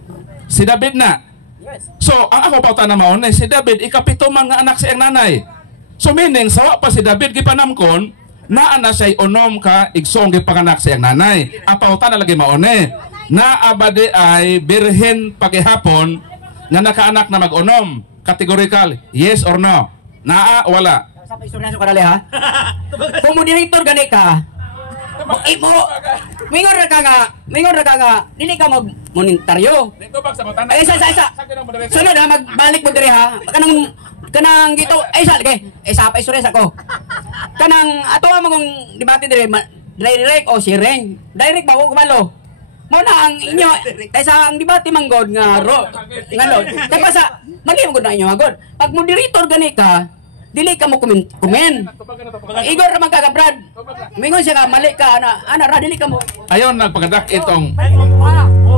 si David na. So, ang ako pauta na maunay, si David, ikapito man nga anak sa iyang nanay. So, meaning, sawa pa si David, gipanamkon, naa na siya'y unom ka, igsong gipanganak sa iyang nanay. Ang pauta na lagi maunay, naabadi ay birhen pagihapon, nga nakaanak na mag-unom. Categorical, yes or no? Naa, wala. Sa istorya sa kanali ha? Kung moderator gani ka, mingon ra ka nga, dili ka mag-monitoryo. Ay, isa. Sunod ha, magbalik mo diri ha. Kanang gito, isa pa istorya sa ko. Kanang, ato nga mong debate diri, direct o si Reng. Direct ba ko kumalo? Mo na ang inyo, kaysa ang debate manggod nga ngano. Kaya sa, mali mo na inyo agod. Pag moderator gani ka, dili ka mo komen. Igor ra magkakabrad. Mingon siya ka mali ka ana ra dili ka mo. Ayon nagpagadak itong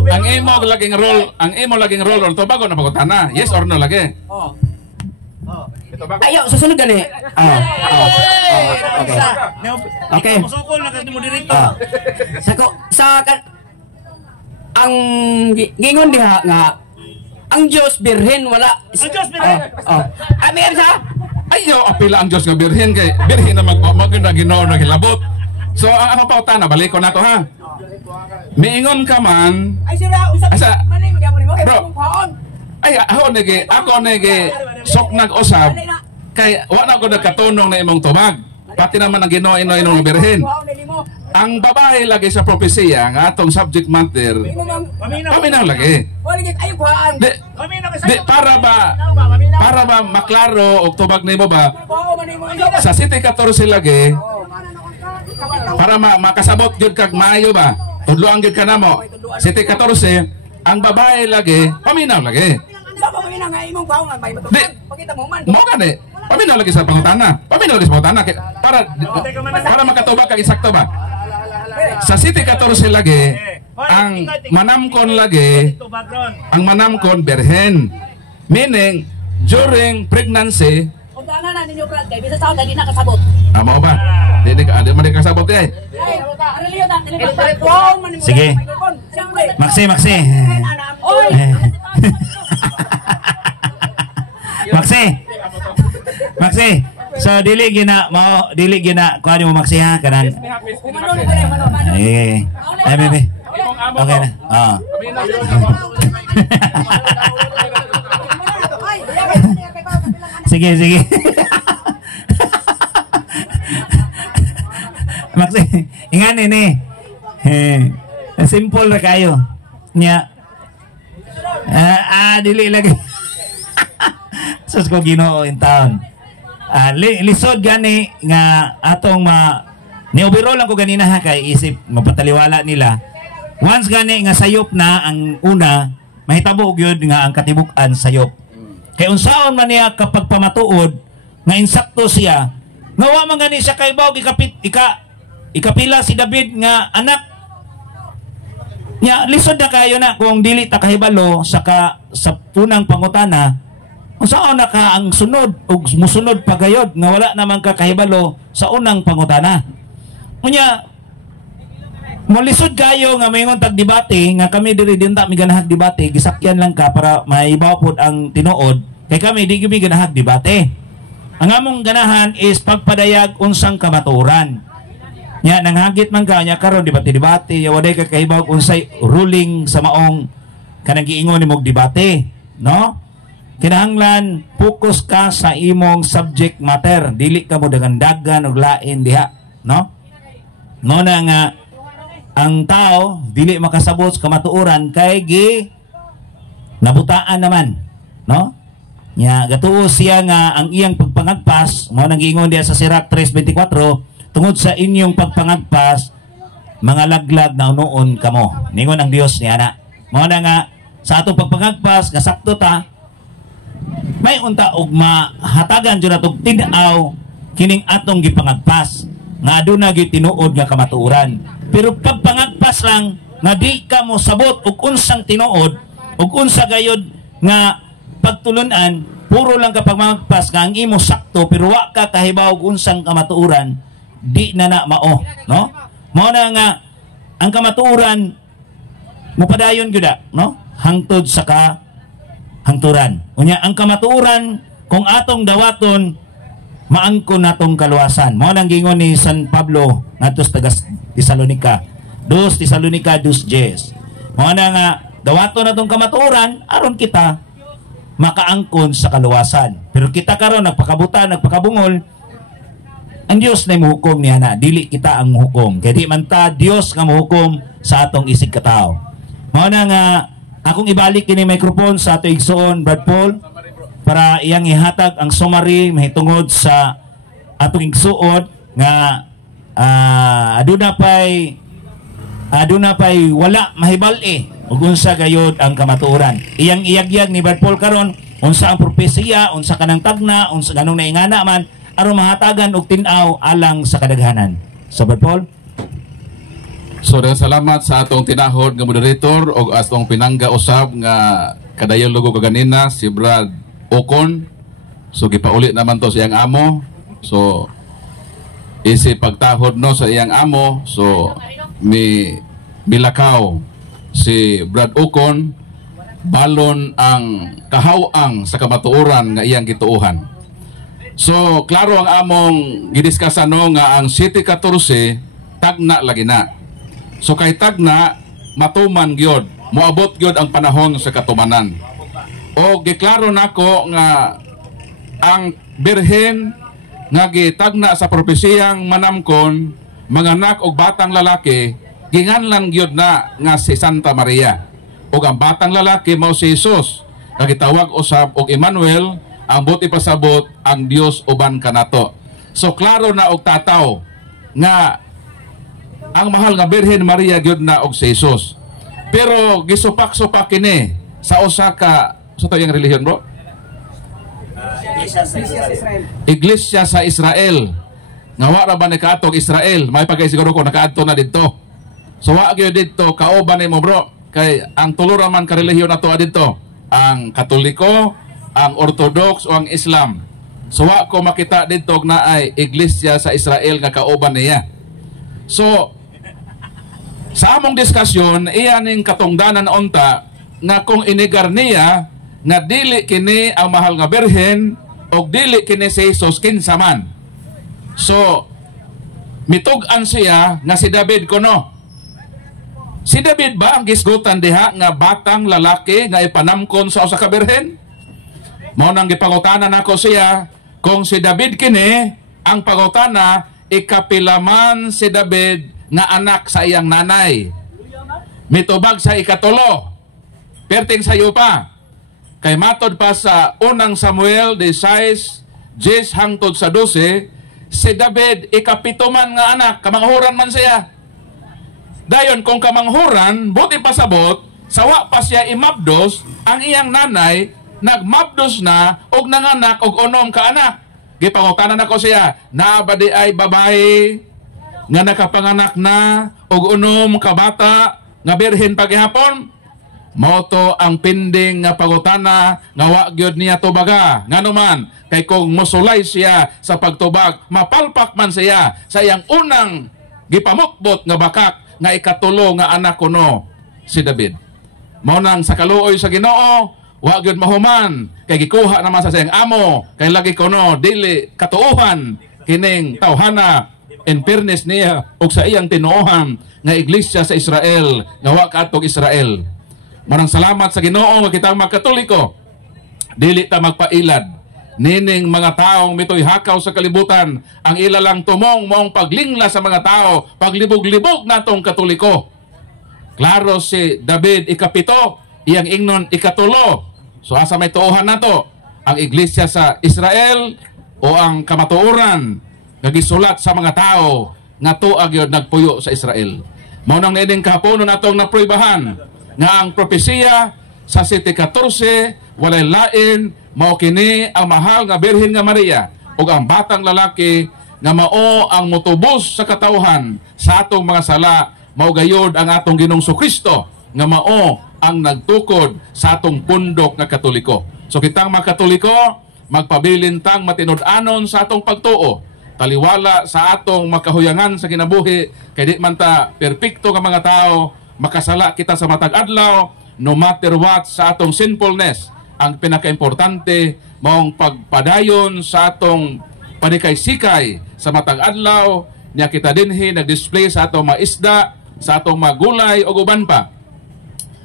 ang imo laging role on to bago na pagutana. Yes or no lagi? Oh. Ayo susunod gani. Okay. Musukol na kasi moderator. Ang gingon diha nga ang Diyos birhen wala. Ang Diyos birhen. Amir sa Ayaw, apila ang Diyos nga birhen kay birhen na magmaganda Ginoo na hilabot. So ang ako pauta na balik ko na to ha. Miingon ka man. Ay sira Asa? Mali mo gyapon mo kay Bro. Ay ako nege sok nag-usab kay wala ko nagkatunong na imong tubag. Pati naman ang Ginoo ino birhen. Ang babae lagi sa propesiya nga atong subject matter. Paminaw lagi. Di para ba maklaro og tubag nimo ba sa City 14 lagi para makasabot gyud kag maayo ba tudloan gyud kanamo City 14 ang babae lagi paminaw lagi. Mo gani Paminaw lagi sa pangutana. Paminaw lagi sa pangutana para makatubag kag eksakto ba. Sa City 14 lagi ang manamkon lagi ang manamkon berhen. Meaning during pregnancy Undana na ninyo brad kay bisa sa dali na kasabot. mao ba? Dili ka kasabot eh. Sige. Maxi. Oy. Maxi. So dili gina kuha mo Maxi ha kanan. Eh. Bebe. Okay na. Sige. Maxi, ingan ini. Simple na kayo. Nya. Dili lagi. Sus ko Ginoo in town. Lisod gani nga atong ni overall lang ko ganina ha kay isip mapataliwala nila. Once gani nga sayop na ang una, mahitabo gyud nga ang katibuk-an sayop. Kay unsaon man niya kapag pamatuod nga insakto siya, nga wa man gani siya kay bawg ikapila si David nga anak. Nya lisod na kayo na kung dili ta kahibalo sa unang pangutana. Unsaon na ka ang sunod ug musunod pagayod nga wala naman ka kahibalo sa unang pangutana. Unya molisod kayo nga mayingon tag debate nga kami diri dinta mi ganahag debate gisakyan lang ka para maibaw pod ang tinuod kay kami di kami ganahag debate. Ang among ganahan is pagpadayag unsang kamaturan. Nya nanghagit man ka nya karon debate ya waday ka kahibaw unsay ruling sa maong kanang giingon nimog debate, no? Kinahanglan focus ka sa imong subject matter, dili ka mo dagan og lain diha, no? No na nga ang tao dili makasabot sa kamatuoran kay nabutaan naman, no? Nya gatuo siya nga ang iyang pagpangagpas mao nang giingon diha sa Sirach 3:24 tungod sa inyong pagpangagpas mga laglag na unoon kamo. Ningon ang Dios ni ana. Mao na nga sa atong pagpangagpas nga sakto ta may unta og mahatagan jud atong tin-aw kining atong gipangagpas nga aduna gyud tinuod nga kamatuoran. Pero pagpangagpas lang nga di ka mo sabot og unsang tinuod ug unsa gayud nga pagtulunan, puro lang ka pagmangagpas nga ang imo sakto pero wa ka kahibaw og unsang kamatuoran, di na mao, no? Mao na nga ang kamatuoran mupadayon gyud, no? Hangtod sa hangturan. Unya ang kamatuoran kung atong dawaton maangkon natong kaluwasan. Mao nang gingon ni San Pablo ngadto sa Tesalonica 2:10. Mao na nga dawaton natong kamatuoran aron kita makaangkon sa kaluwasan. Pero kita karon nagpakabungol, ang Dios na muhukom niya na, dili kita ang muhukom. Kaya di man ta Dios nga muhukom sa atong isig katao. Mao na nga akong ibalik kini microphone sa ato igsoon Brad Paul para iyang ihatag ang summary mahitungod sa atong igsuon nga aduna pay wala mahibal-i ug unsa gayud ang kamatuoran. Iyang iyagyag ni Brad Paul karon unsa ang propesiya, unsa kanang tagna, unsa ganong naingana man aron mahatagan og tin-aw alang sa kadaghanan. So Brad Paul, so daghang salamat sa atong tinahod nga moderator o atong pinangga usab nga kadayon lugo kaganina si Brad Ocon. So gipauli naman to sa iyang amo. So isi pagtahod no sa iyang amo. So milakaw si Brad Ocon balon ang kahawang sa kamatuoran nga iyang gituohan. So klaro ang among gidiskasan no nga ang City 14 tagna lagi na. So kay tagna matuman gyud, moabot gyud ang panahon sa katumanan. O giklaro nako nga ang birhen nga gitagna sa propesiyang manamkon manganak og batang lalaki ginganlan gyud na nga si Santa Maria. Og ang batang lalaki mao si Jesus nga gitawag usab og Emmanuel, ang buti pasabot ang Dios uban kanato. So klaro na og tataw nga ang mahal nga Birhen Maria gyud na og si Jesus. Pero gisupak-supak kini sa usa ka sa tuyang relihiyon, bro. Iglesia sa Israel. Nga wala ba nakaatog Israel? May pagkay siguro ko nakaadto na dito. So wa gyud dito kauban nimo bro. Kay ang tuluran man ka relihiyon nato dito, ang Katoliko, ang Orthodox o ang Islam. So wa ko makita dito na ay iglesia sa Israel nga kauban niya. So sa among diskusyon, iyan ning katungdanan unta nga kung inigar niya nga dili kini ang mahal nga birhen o dili kini si Jesus kinsa man. So mitug-an siya nga si David kuno. Si David ba ang gisgutan diha nga batang lalaki nga ipanamkon sa usa ka birhen? Mao nang gipangutanan nako siya kung si David kini ang pangutana ikapilaman si David nga anak sa iyang nanay. Mitubag sa ikatulo. Perting sayo pa. Kay matod pa sa unang Samuel 16 hangtod sa 12, si David ikapito man nga anak, kamanghuran man siya. Dayon kung kamanghuran, buti pasabot, sawa pa siya imabdos, ang iyang nanay nagmabdos na og nanganak og unom ka anak. Gipangutanan ako siya, naa ba di ay babae nga nakapanganak na og unom ka bata nga birhen paghapon? Mao to ang pinding nga pangutana nga wa gyud niya tubaga. Ngano man kay kung mosulay siya sa pagtubag, mapalpak man siya sa iyang unang gipamutbot nga bakak nga ikatulo nga anak kuno si David. Mao nang sa kaluoy sa Ginoo, wa gyud mahuman kay gikuha naman sa siyang amo kay lagi kuno dili katuohan kining tawhana in fairness niya ug sa iyang tinuohan nga iglesia sa Israel nga wa kaatog Israel. Marang salamat sa Ginoo nga kitang mga Katoliko. Dili ta magpailad nining mga taong mitoy hakaw sa kalibutan ang ilalang tumong maong paglingla sa mga tao, paglibog-libog natong Katoliko. Klaro si David ikapito, iyang ingnon ikatulo. So asa may tuohan nato ang iglesia sa Israel o ang kamatuoran nga gisulat sa mga tao nga tuag yun nagpuyo sa Israel. Mao nang nining kahapon natong napruibahan nga ang propesiya sa 7:14 walay lain mao kini ang mahal nga Birhen nga Maria ug ang batang lalaki nga mao ang motubos sa katawhan sa atong mga sala, mao gayud ang atong Ginoong Kristo nga mao ang nagtukod sa atong pundok nga Katoliko. So kitang mga Katoliko magpabilin tang matinud-anon sa atong pagtuo, taliwala sa atong makahuyangan sa kinabuhi kay di man ta perpekto nga mga tao, makasala kita sa matag adlaw no matter what sa atong sinfulness. Ang pinakaimportante maong pagpadayon sa atong panikay-sikay sa matag adlaw niya kita dinhi nag-display sa atong mga isda, sa atong mga gulay o uban pa.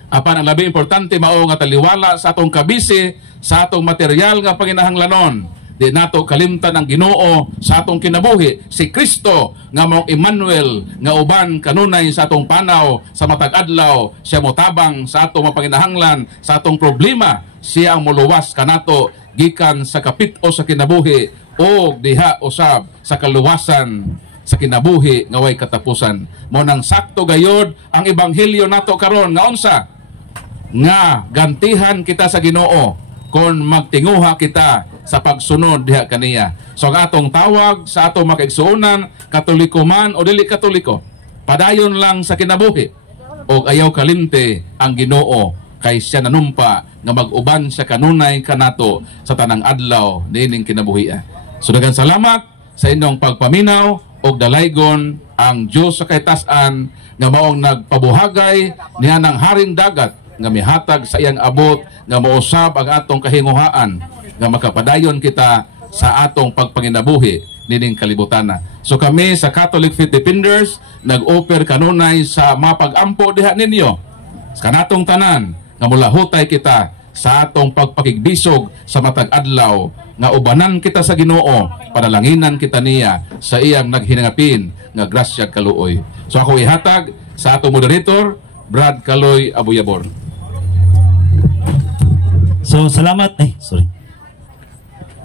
Apan ang labi importante mao nga taliwala sa atong kabisi sa atong material nga panginahanglanon. Di nato kalimtan ang Ginoo sa atong kinabuhi, si Kristo nga mong Emmanuel nga uban kanunay sa atong panaw sa matag adlaw, siya motabang sa atong mapanginahanglan, sa atong problema, siya ang muluwas kanato gikan sa kapit-o sa kinabuhi o diha usab sa kaluwasan sa kinabuhi nga way katapusan. Mo nang sakto gayod ang ebanghelyo nato karon nga unsa nga gantihan kita sa Ginoo kon magtinguha kita sa pagsunod diha kaniya. So ang atong tawag sa atong makaigsuonan, Katoliko man o dili Katoliko, padayon lang sa kinabuhi o ayaw kalimte ang Ginoo kay siya nanumpa nga mag-uban sa kanunay kanato sa tanang adlaw nining kinabuhi. So daghang salamat sa inyong pagpaminaw og dalaygon ang Dios sa kaytas-an nga maong nagpabuhagay niya ng haring dagat nga mihatag sa iyang abot nga mausab ang atong kahinguhaan nga makapadayon kita sa atong pagpanginabuhi nining kalibutana. So kami sa Catholic Faith Defenders nag-offer kanunay sa mapag-ampo diha ninyo sa kanatong tanan nga mulahutay kita sa atong pagpakigbisog sa matag adlaw nga ubanan kita sa Ginoo, panalanginan kita niya sa iyang naghinangapin nga grasya kaluoy. So ako ihatag sa atong moderator Brad Kaloy Abuyabor. So salamat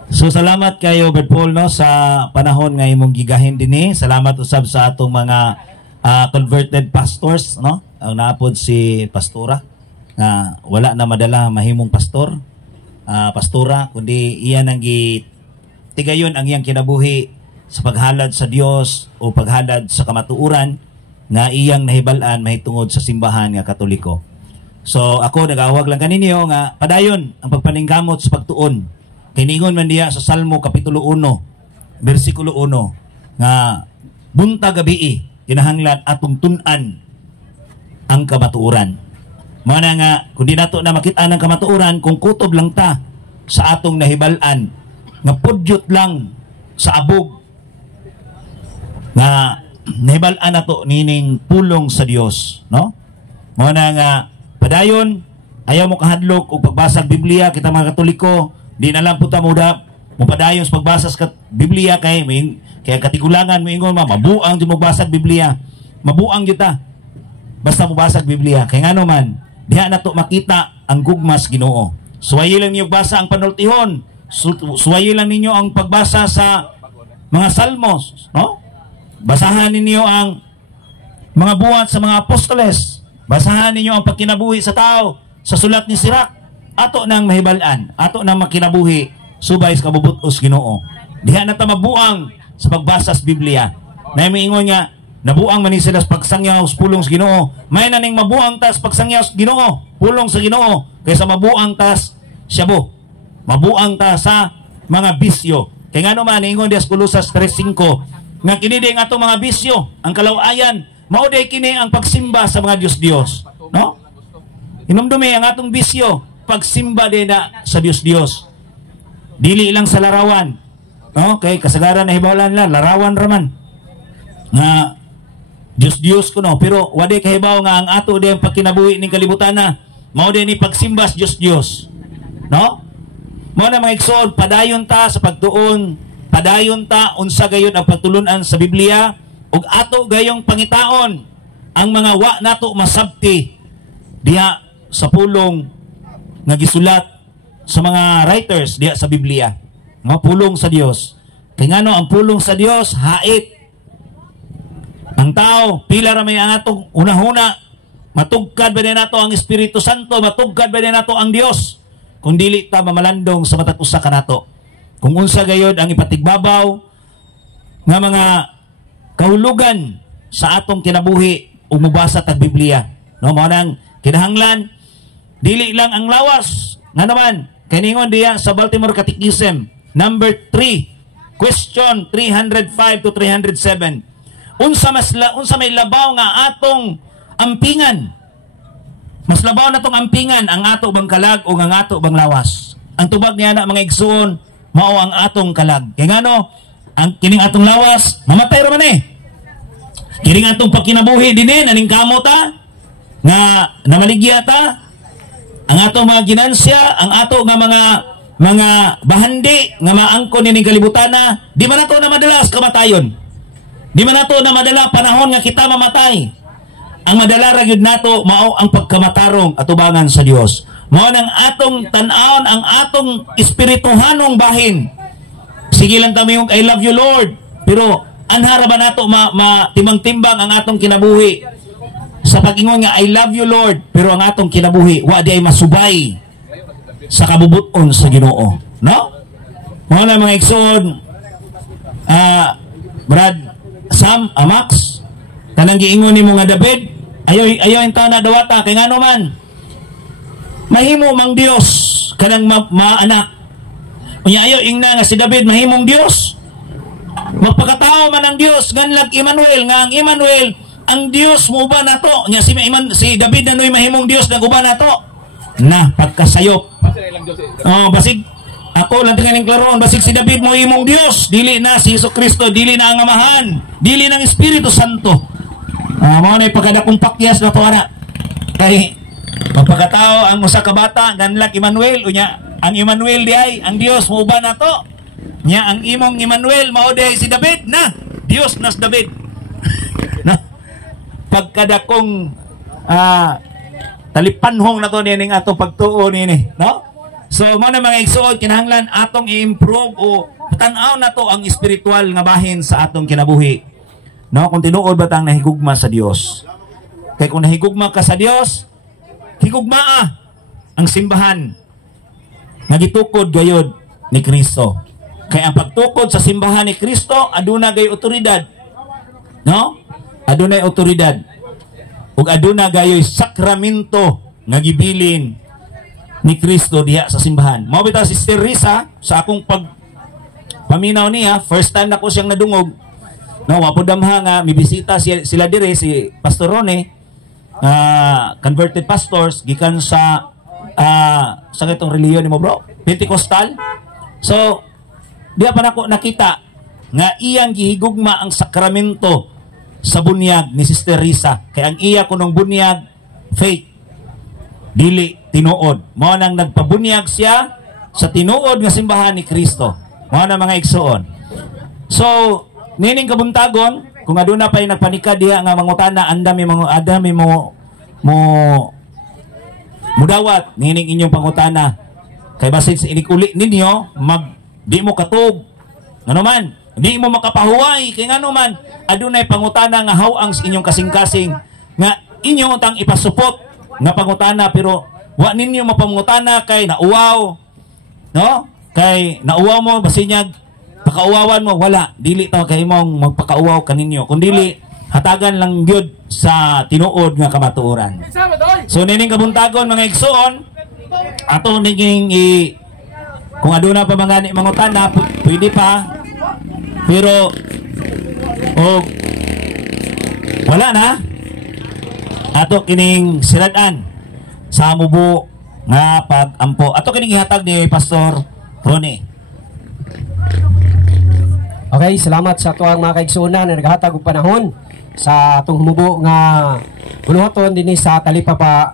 So salamat kayo Brad Paul no sa panahon nga imong gigahin dinhi. Salamat usab sa atong mga converted pastors no. Ang naapod si pastora nga wala na madala mahimong pastor. pastora, kundi iyan ang tigayon ang iyang kinabuhi sa paghalad sa Dios o paghalad sa kamatuuran nga iyang nahibalan mahitungod sa simbahan nga Katoliko. So ako nagawag lang kaninyo nga padayon ang pagpaningkamot sa pagtuon. Kiningon man diya sa Salmo kapitulo 1, bersikulo 1 nga buntag gabi kinahanglan atong tun-an ang kamatuuran. Mao na nga kundi nato na makita ang kamatuuran kung kutob lang ta sa atong nahibalan nga pudyot lang sa abog nga nahibalan nato nining pulong sa Dios, no? Mao na nga padayon ayaw mo kahadlok og pagbasa sa Biblia kita mga Katoliko, di na lang puta muda mo padayon sa pagbasa sa Biblia kay katigulangan mo ingon mabuang di mo basa Biblia. Mabuang gyud ta. Basta mo basa Biblia kay ngano man diha nato makita ang gugmas Ginoo. Suwayi lang niyo basa ang panultihon. Suwayi lang ninyo ang pagbasa sa mga salmos, no? Basahan ninyo ang mga buhat sa mga apostoles. Basahan ninyo ang pagkinabuhi sa tao sa sulat ni Sirak. Ato nang mahibalan, ato nang makinabuhi subay sa kabubutos Ginoo. Diha na ta mabuang sa pagbasa sa Biblia. Na miingon nga nabuang man ni sila sa pagsangyaw sa pulong sa Ginoo. May naning mabuang tas pagsangyaw sa Ginoo, pulong sa Ginoo kaysa mabuang tas syabo. Mabuang ta sa mga bisyo. Kay ngano man ingon di sa Kolosas 3:5 nga kini di nga atong mga bisyo, ang kalawayan, mao day kini ang pagsimba sa mga Dios, no? Inumdumi ang atong bisyo, pagsimba din na sa Dios. Dili lang sa larawan, no? Kay kasagaran na hibawan la larawan raman. Nga Dios kuno, pero wade kahibaw nga ang ato din pagkinabuhi ning kalibutan na mao din ni pagsimba sa Dios, no? Mao na mga igsoon, padayon ta sa pagtuon, padayon ta unsa gayon ang pagtulunan sa Biblia ug ato gayong pangitaon ang mga wa nato masabti diha sa pulong nga gisulat sa mga writers diha sa Biblia. Nga pulong sa Dios. Kay ngano ang pulong sa Dios hait. Ang tao pila ra may ang atong unahuna matugkad ba din nato ang Espiritu Santo, matugkad ba din nato ang Dios. Kung dili ta mamalandong sa matag usa kanato. Kung unsa gayod ang ipatigbabaw nga mga kahulugan sa atong kinabuhi ug mubasa tag Biblia, no? Mao nang kinahanglan dili lang ang lawas nga naman kaningon diya sa Baltimore Catechism number 3 question 305 to 307 unsa may labaw nga atong ampingan. Mas labaw na tong ampingan ang ato bang kalag o ang ato bang lawas. Ang tubag niya na mga igsoon mao ang atong kalag. Kaya ngano ang kining atong lawas mamatay ra man eh. Kining atong pagkinabuhi dinhi naning kamo ta nga namaligya ta ang atong mga ginansya, ang ato nga mga bahandi nga maangkon nining kalibutan na di man nato na madalas kamatayon. Di man nato na madala panahon nga kita mamatay. Ang madala ra gyud nato mao ang pagkamatarong atubangan sa Dios. Mao nang atong tan-awon ang atong espirituhanong bahin. Sige lang ta mayong I love you Lord, pero anhara ba nato matimang-timbang ang atong kinabuhi sa pag-ingon nga I love you Lord, pero ang atong kinabuhi wa di ay masubay sa kabubuton sa Ginoo, no? Mao na mga igsoon, Brad Sam Amax kanang giingon nimo nga David ayaw enta na dawata kay ngano man mahimo mang Dios kanang maanak unya ayaw ingna nga si David mahimong Dios magpakatao man ang Dios ganlag Emmanuel nga ang Emmanuel ang Dios mo uban nato nya si David nanoy mahimong Dios naguban nato na pagkasayop basig ako lang tingin klaron basig si David mo imong Dios dili na si Jesucristo dili na ang Amahan dili na ang Espiritu Santo. Mao na pagkadakong pakyas na to ana. Kay pagkatao ang usa ka bata ganlag Emmanuel unya ang Emmanuel di ay ang Dios mo uban nato. Nya ang imong Emmanuel mao di si David na Dios nas David. Na pagkadakong talipanhong na to nining atong pagtuo nini, no? So mao na mga igsoon kinahanglan atong i-improve o tan-aw na to ang espiritual nga bahin sa atong kinabuhi. No, kung tinuod ba tang nahigugma sa Dios. Kay kung nahigugma ka sa Dios, higugmaa ang simbahan. nga gitukod gayud ni Kristo. Kay ang pagtukod sa simbahan ni Kristo aduna gay otoridad. No? Adunay otoridad. Ug aduna gayoy sakramento nga gibilin ni Kristo diha sa simbahan. Mao bitaw si Sister Risa sa akong paminaw niya, first time na ko siyang nadungog. No, wa po damha nga mibisita sila dire si Pastor Rone, converted pastors gikan sa itong reliyon ni mo bro, Pentecostal. So diya pa nako nakita nga iyang gihigugma ang sakramento sa bunyag ni Sister Risa. Kay ang iya kunong bunyag faith, dili tinuod. Mao nang nagpabunyag siya sa tinuod nga simbahan ni Kristo. Mao na mga igsoon. So nining kabuntagon kung aduna pa nagpanika diha nga mangutana andami mo mudawat nining inyong pangutana kay basin sa inikuli ninyo di mo katog ngano man di mo makapahuway kay ngano man adunay pangutana nga hawang sa inyong kasing-kasing nga inyong tang ipasupot nga pangutana pero wa ninyo mapamangutana kay nauwaw, no? Kay nauwaw mo basinyag pakauwawan mo wala dili ta kay imong magpakauwaw kaninyo kun dili hatagan lang gyud sa tinuod nga kamatuoran. So nining kabuntagon mga igsoon ato niging kung aduna pa mga mangutana pwede pa pero wala na ato kining siradan sa mubo nga pag-ampo ato kining ihatag ni Pastor Ronnie. Okay, salamat sa tuwang mga kaigsunan na naghatag og panahon sa atong humubo nga buluhaton dinhi sa talipapa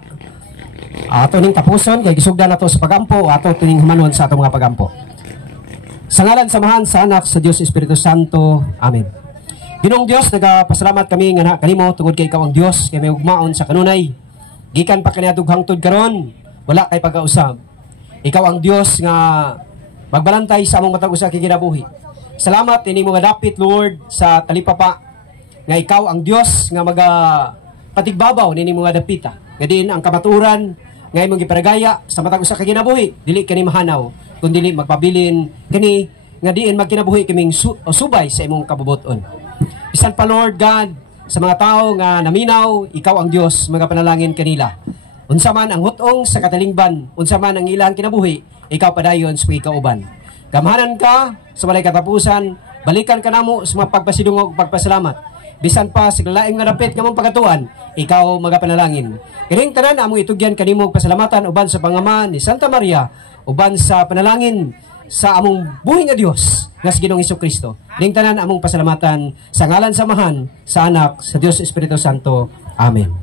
ato ning tapuson kay gisugdan nato sa pagampo ato tining humanon sa atong mga pagampo. Sa ngalan samahan sa anak sa Dios Espiritu Santo. Amen. Ginoong Dios, nagapasalamat kami nga kanimo tungod kay ikaw ang Dios kay may ugmaon sa kanunay. Gikan pa kaniadtong hangtod karon, wala kay pag-ausab. Ikaw ang Dios nga magbalantay sa among matag usa kay kinabuhi. Salamat ini mo dapit Lord sa talipapa nga ikaw ang Dios nga patigbabaw nini mo dapita. Nga din ang kamaturan nga imong giparagaya sa matag usa ka kinabuhi dili kani mahanaw kun dili magpabilin kani nga diin magkinabuhi kaming subay sa imong kabubuton. Bisan pa Lord God sa mga tao nga naminaw ikaw ang Dios mga panalangin kanila. Unsa man ang hutong sa katalingban, unsa man ang ilang kinabuhi, ikaw padayon sa ikauban. Gamahanan ka sa walay katapusan, balikan ka namo sa mga pagpasidungog ug pagpasalamat. Bisan pa sa laing nga dapit nga mong pagatuan, ikaw magapanalangin. Kining tanan among itugyan kanimo pasalamatan uban sa Pangama ni Santa Maria, uban sa panalangin sa among buhi nga Dios nga si Ginoong Hesukristo. Kining tanan among pasalamatan sa ngalan samahan sa anak sa Dios Espiritu Santo. Amen.